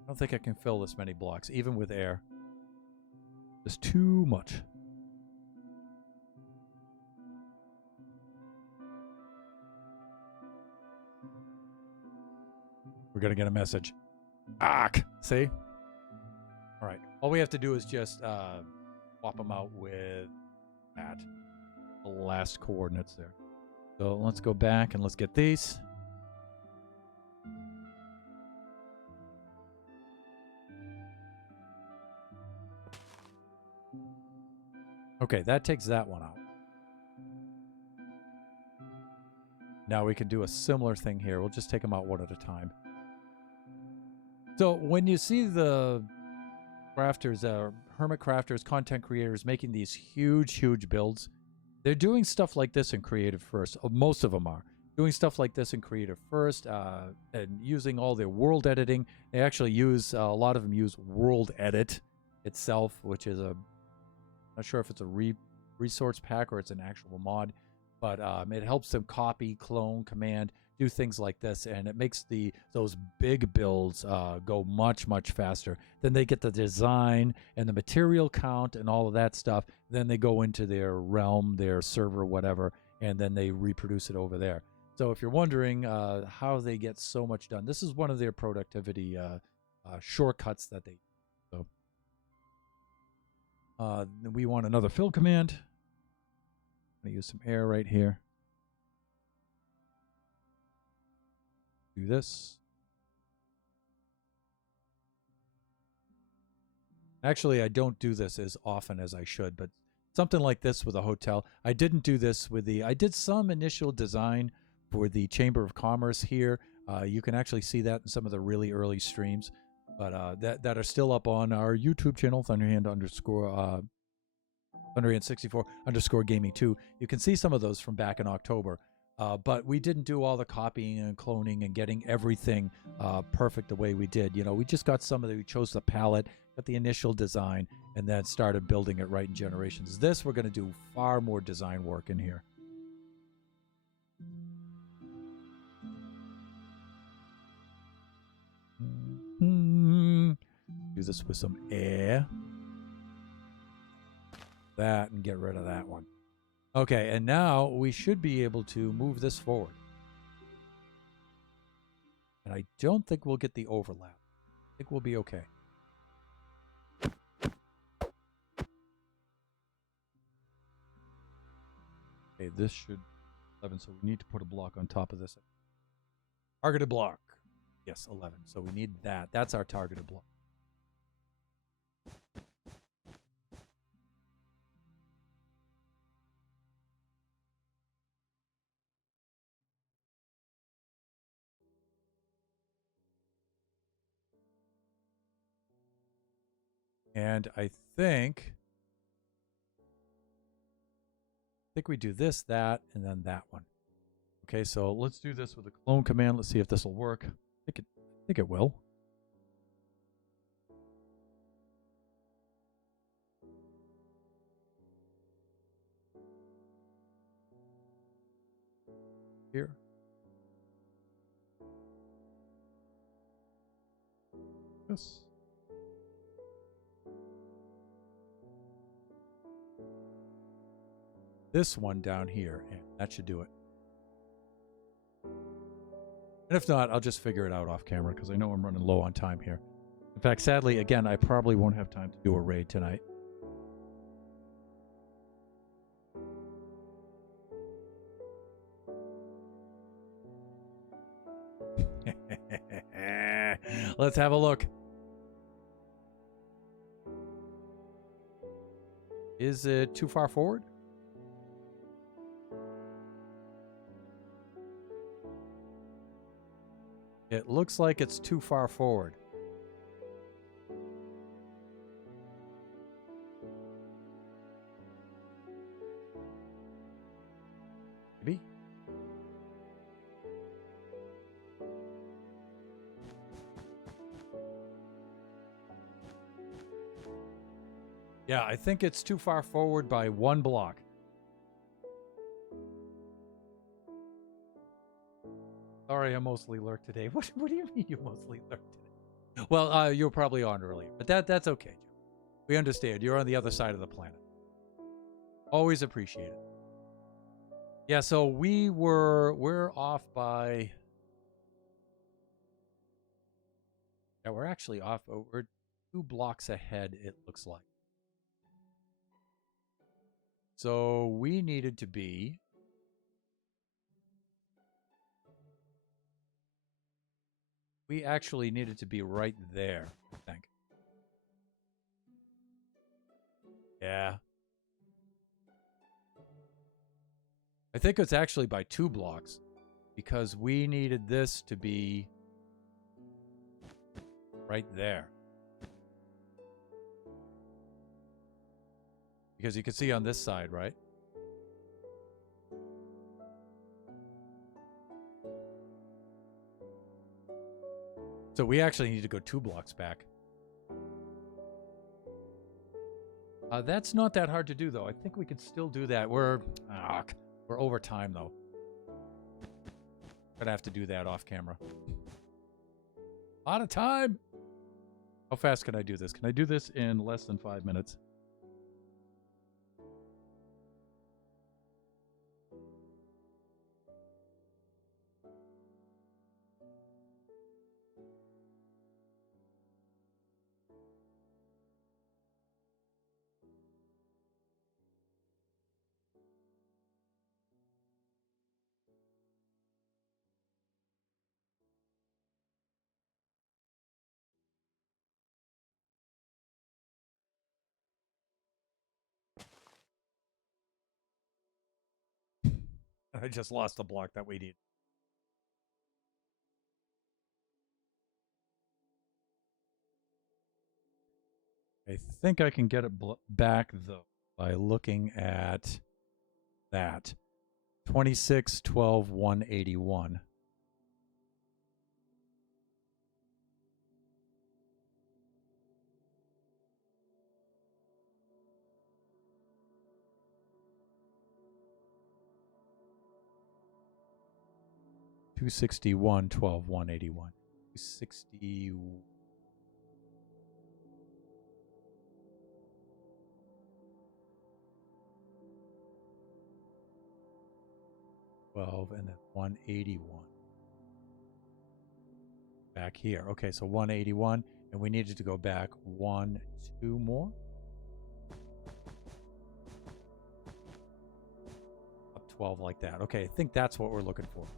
I don't think I can fill this many blocks, even with air. It's too much. We're going to get a message. See? All right. All we have to do is just swap them out with that. The last coordinates there. So let's go back and let's get these. Okay, that takes that one out. Now we can do a similar thing here. We'll just take them out one at a time. So when you see the crafters, hermit crafters, content creators making these huge builds, they're doing stuff like this in Creative first. Most of them are doing stuff like this in Creative first, and using all their world editing. They actually use a lot of them use World Edit itself, which is not sure if it's a resource pack or it's an actual mod, but it helps them copy, clone, command, do things like this, and it makes those big builds go much faster. Then they get the design and the material count and all of that stuff. Then they go into their realm, their server, whatever, and then they reproduce it over there. So if you're wondering how they get so much done, this is one of their productivity shortcuts that they use. So we want another fill command. I'm going to use some air right here. Do this. Actually, I don't do this as often as I should, but something like this with a hotel. I didn't do this with I did some initial design for the Chamber of Commerce here. You can actually see that in some of the really early streams, but that are still up on our YouTube channel, Thunderhand64_gaming2. You can see some of those from back in October. But we didn't do all the copying and cloning and getting everything perfect the way we did. You know, we just got we chose the palette, got the initial design, and then started building it right in Generations. This, we're going to do far more design work in here. Do this with some air. That, and get rid of that one. Okay, and now we should be able to move this forward. And I don't think we'll get the overlap. I think we'll be okay. Okay, this should 11, so we need to put a block on top of this. Targeted block. Yes, 11. So we need that. That's our targeted block. And I think we do this, that, and then that one. Okay, so let's do this with a clone command. Let's see if this will work. I think it will. Here. Yes. This one down here, and that should do it. And if not, I'll just figure it out off camera because I know I'm running low on time here. In fact, sadly, again, I probably won't have time to do a raid tonight. Let's have a look. Is it too far forward? It looks like it's too far forward. Maybe? Yeah, I think it's too far forward by 1 block. Sorry, I mostly lurked today. What do you mean you mostly lurked today? Well, you were probably on earlier, but that's okay, Joe. We understand. You're on the other side of the planet. Always appreciate it. Yeah, so we're off by... Yeah, we're actually off. We're 2 blocks ahead, it looks like. So we needed to be... We actually needed to be right there, I think. Yeah. I think it's actually by 2 blocks because we needed this to be right there. Because you can see on this side, right? So we actually need to go 2 blocks back. That's not that hard to do, though. I think we could still do that. We're over time, though. Gonna have to do that off camera. Out of time. How fast can I do this? Can I do this in less than 5 minutes? I just lost the block that we need. I think I can get it back, though, by looking at that. 26, 12, 181. $261, 12, 181. 260. 12 and then 181. Back here. Okay, so 181, and we needed to go back 1, 2 more. Up 12 like that. Okay, I think that's what we're looking for.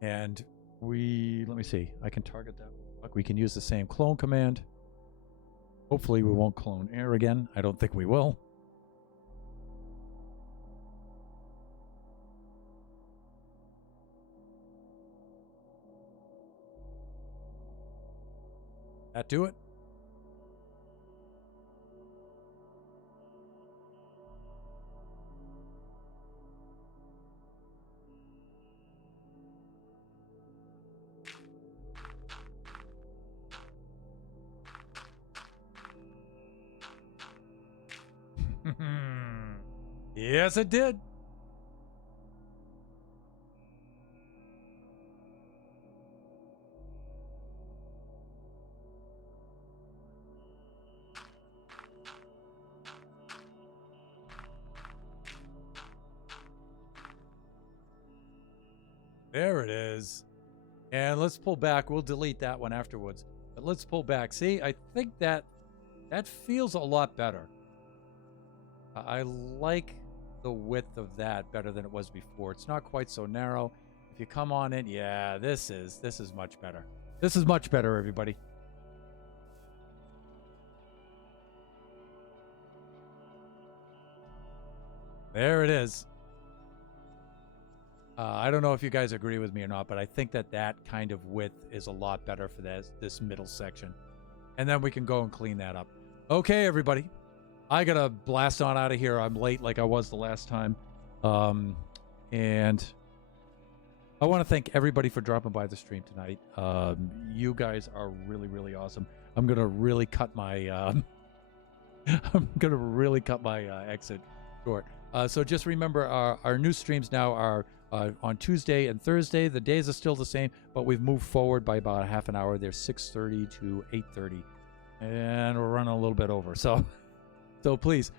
And let me see. I can target that. Look, we can use the same clone command. Hopefully we won't clone air again. I don't think we will. That do it? Yes, it did. There it is. And let's pull back. We'll delete that one afterwards. But let's pull back. See, I think that feels a lot better. I like the width of that better than it was before. It's not quite so narrow. If you come on in, yeah, this is much better. This is much better, everybody. There it is. I don't know if you guys agree with me or not, but I think that kind of width is a lot better for this middle section. And then we can go and clean that up. Okay, everybody. I got to blast on out of here. I'm late like I was the last time. And I want to thank everybody for dropping by the stream tonight. You guys are really, really awesome. I'm going to really cut my exit short. So just remember, our new streams now are on Tuesday and Thursday. The days are still the same, but we've moved forward by about a half an hour. They're 6:30 to 8:30, and we're running a little bit over. So please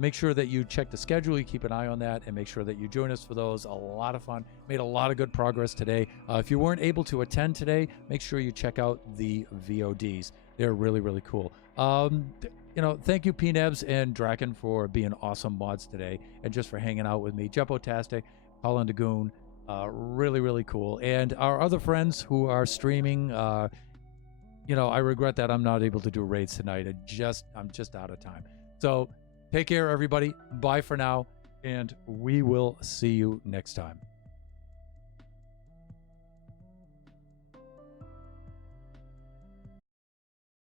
make sure that you check the schedule. You keep an eye on that, and make sure that you join us for those. A lot of fun. Made a lot of good progress today. If you weren't able to attend today, make sure you check out the VODs. They're really, really cool. Thank you, PNebs and Draken, for being awesome mods today and just for hanging out with me. Jumbo-tastic, Colin Dagoon, really, really cool. And our other friends who are streaming, I regret that I'm not able to do raids tonight. I'm just out of time. So Take care, everybody. Bye for now, and we will see you next time.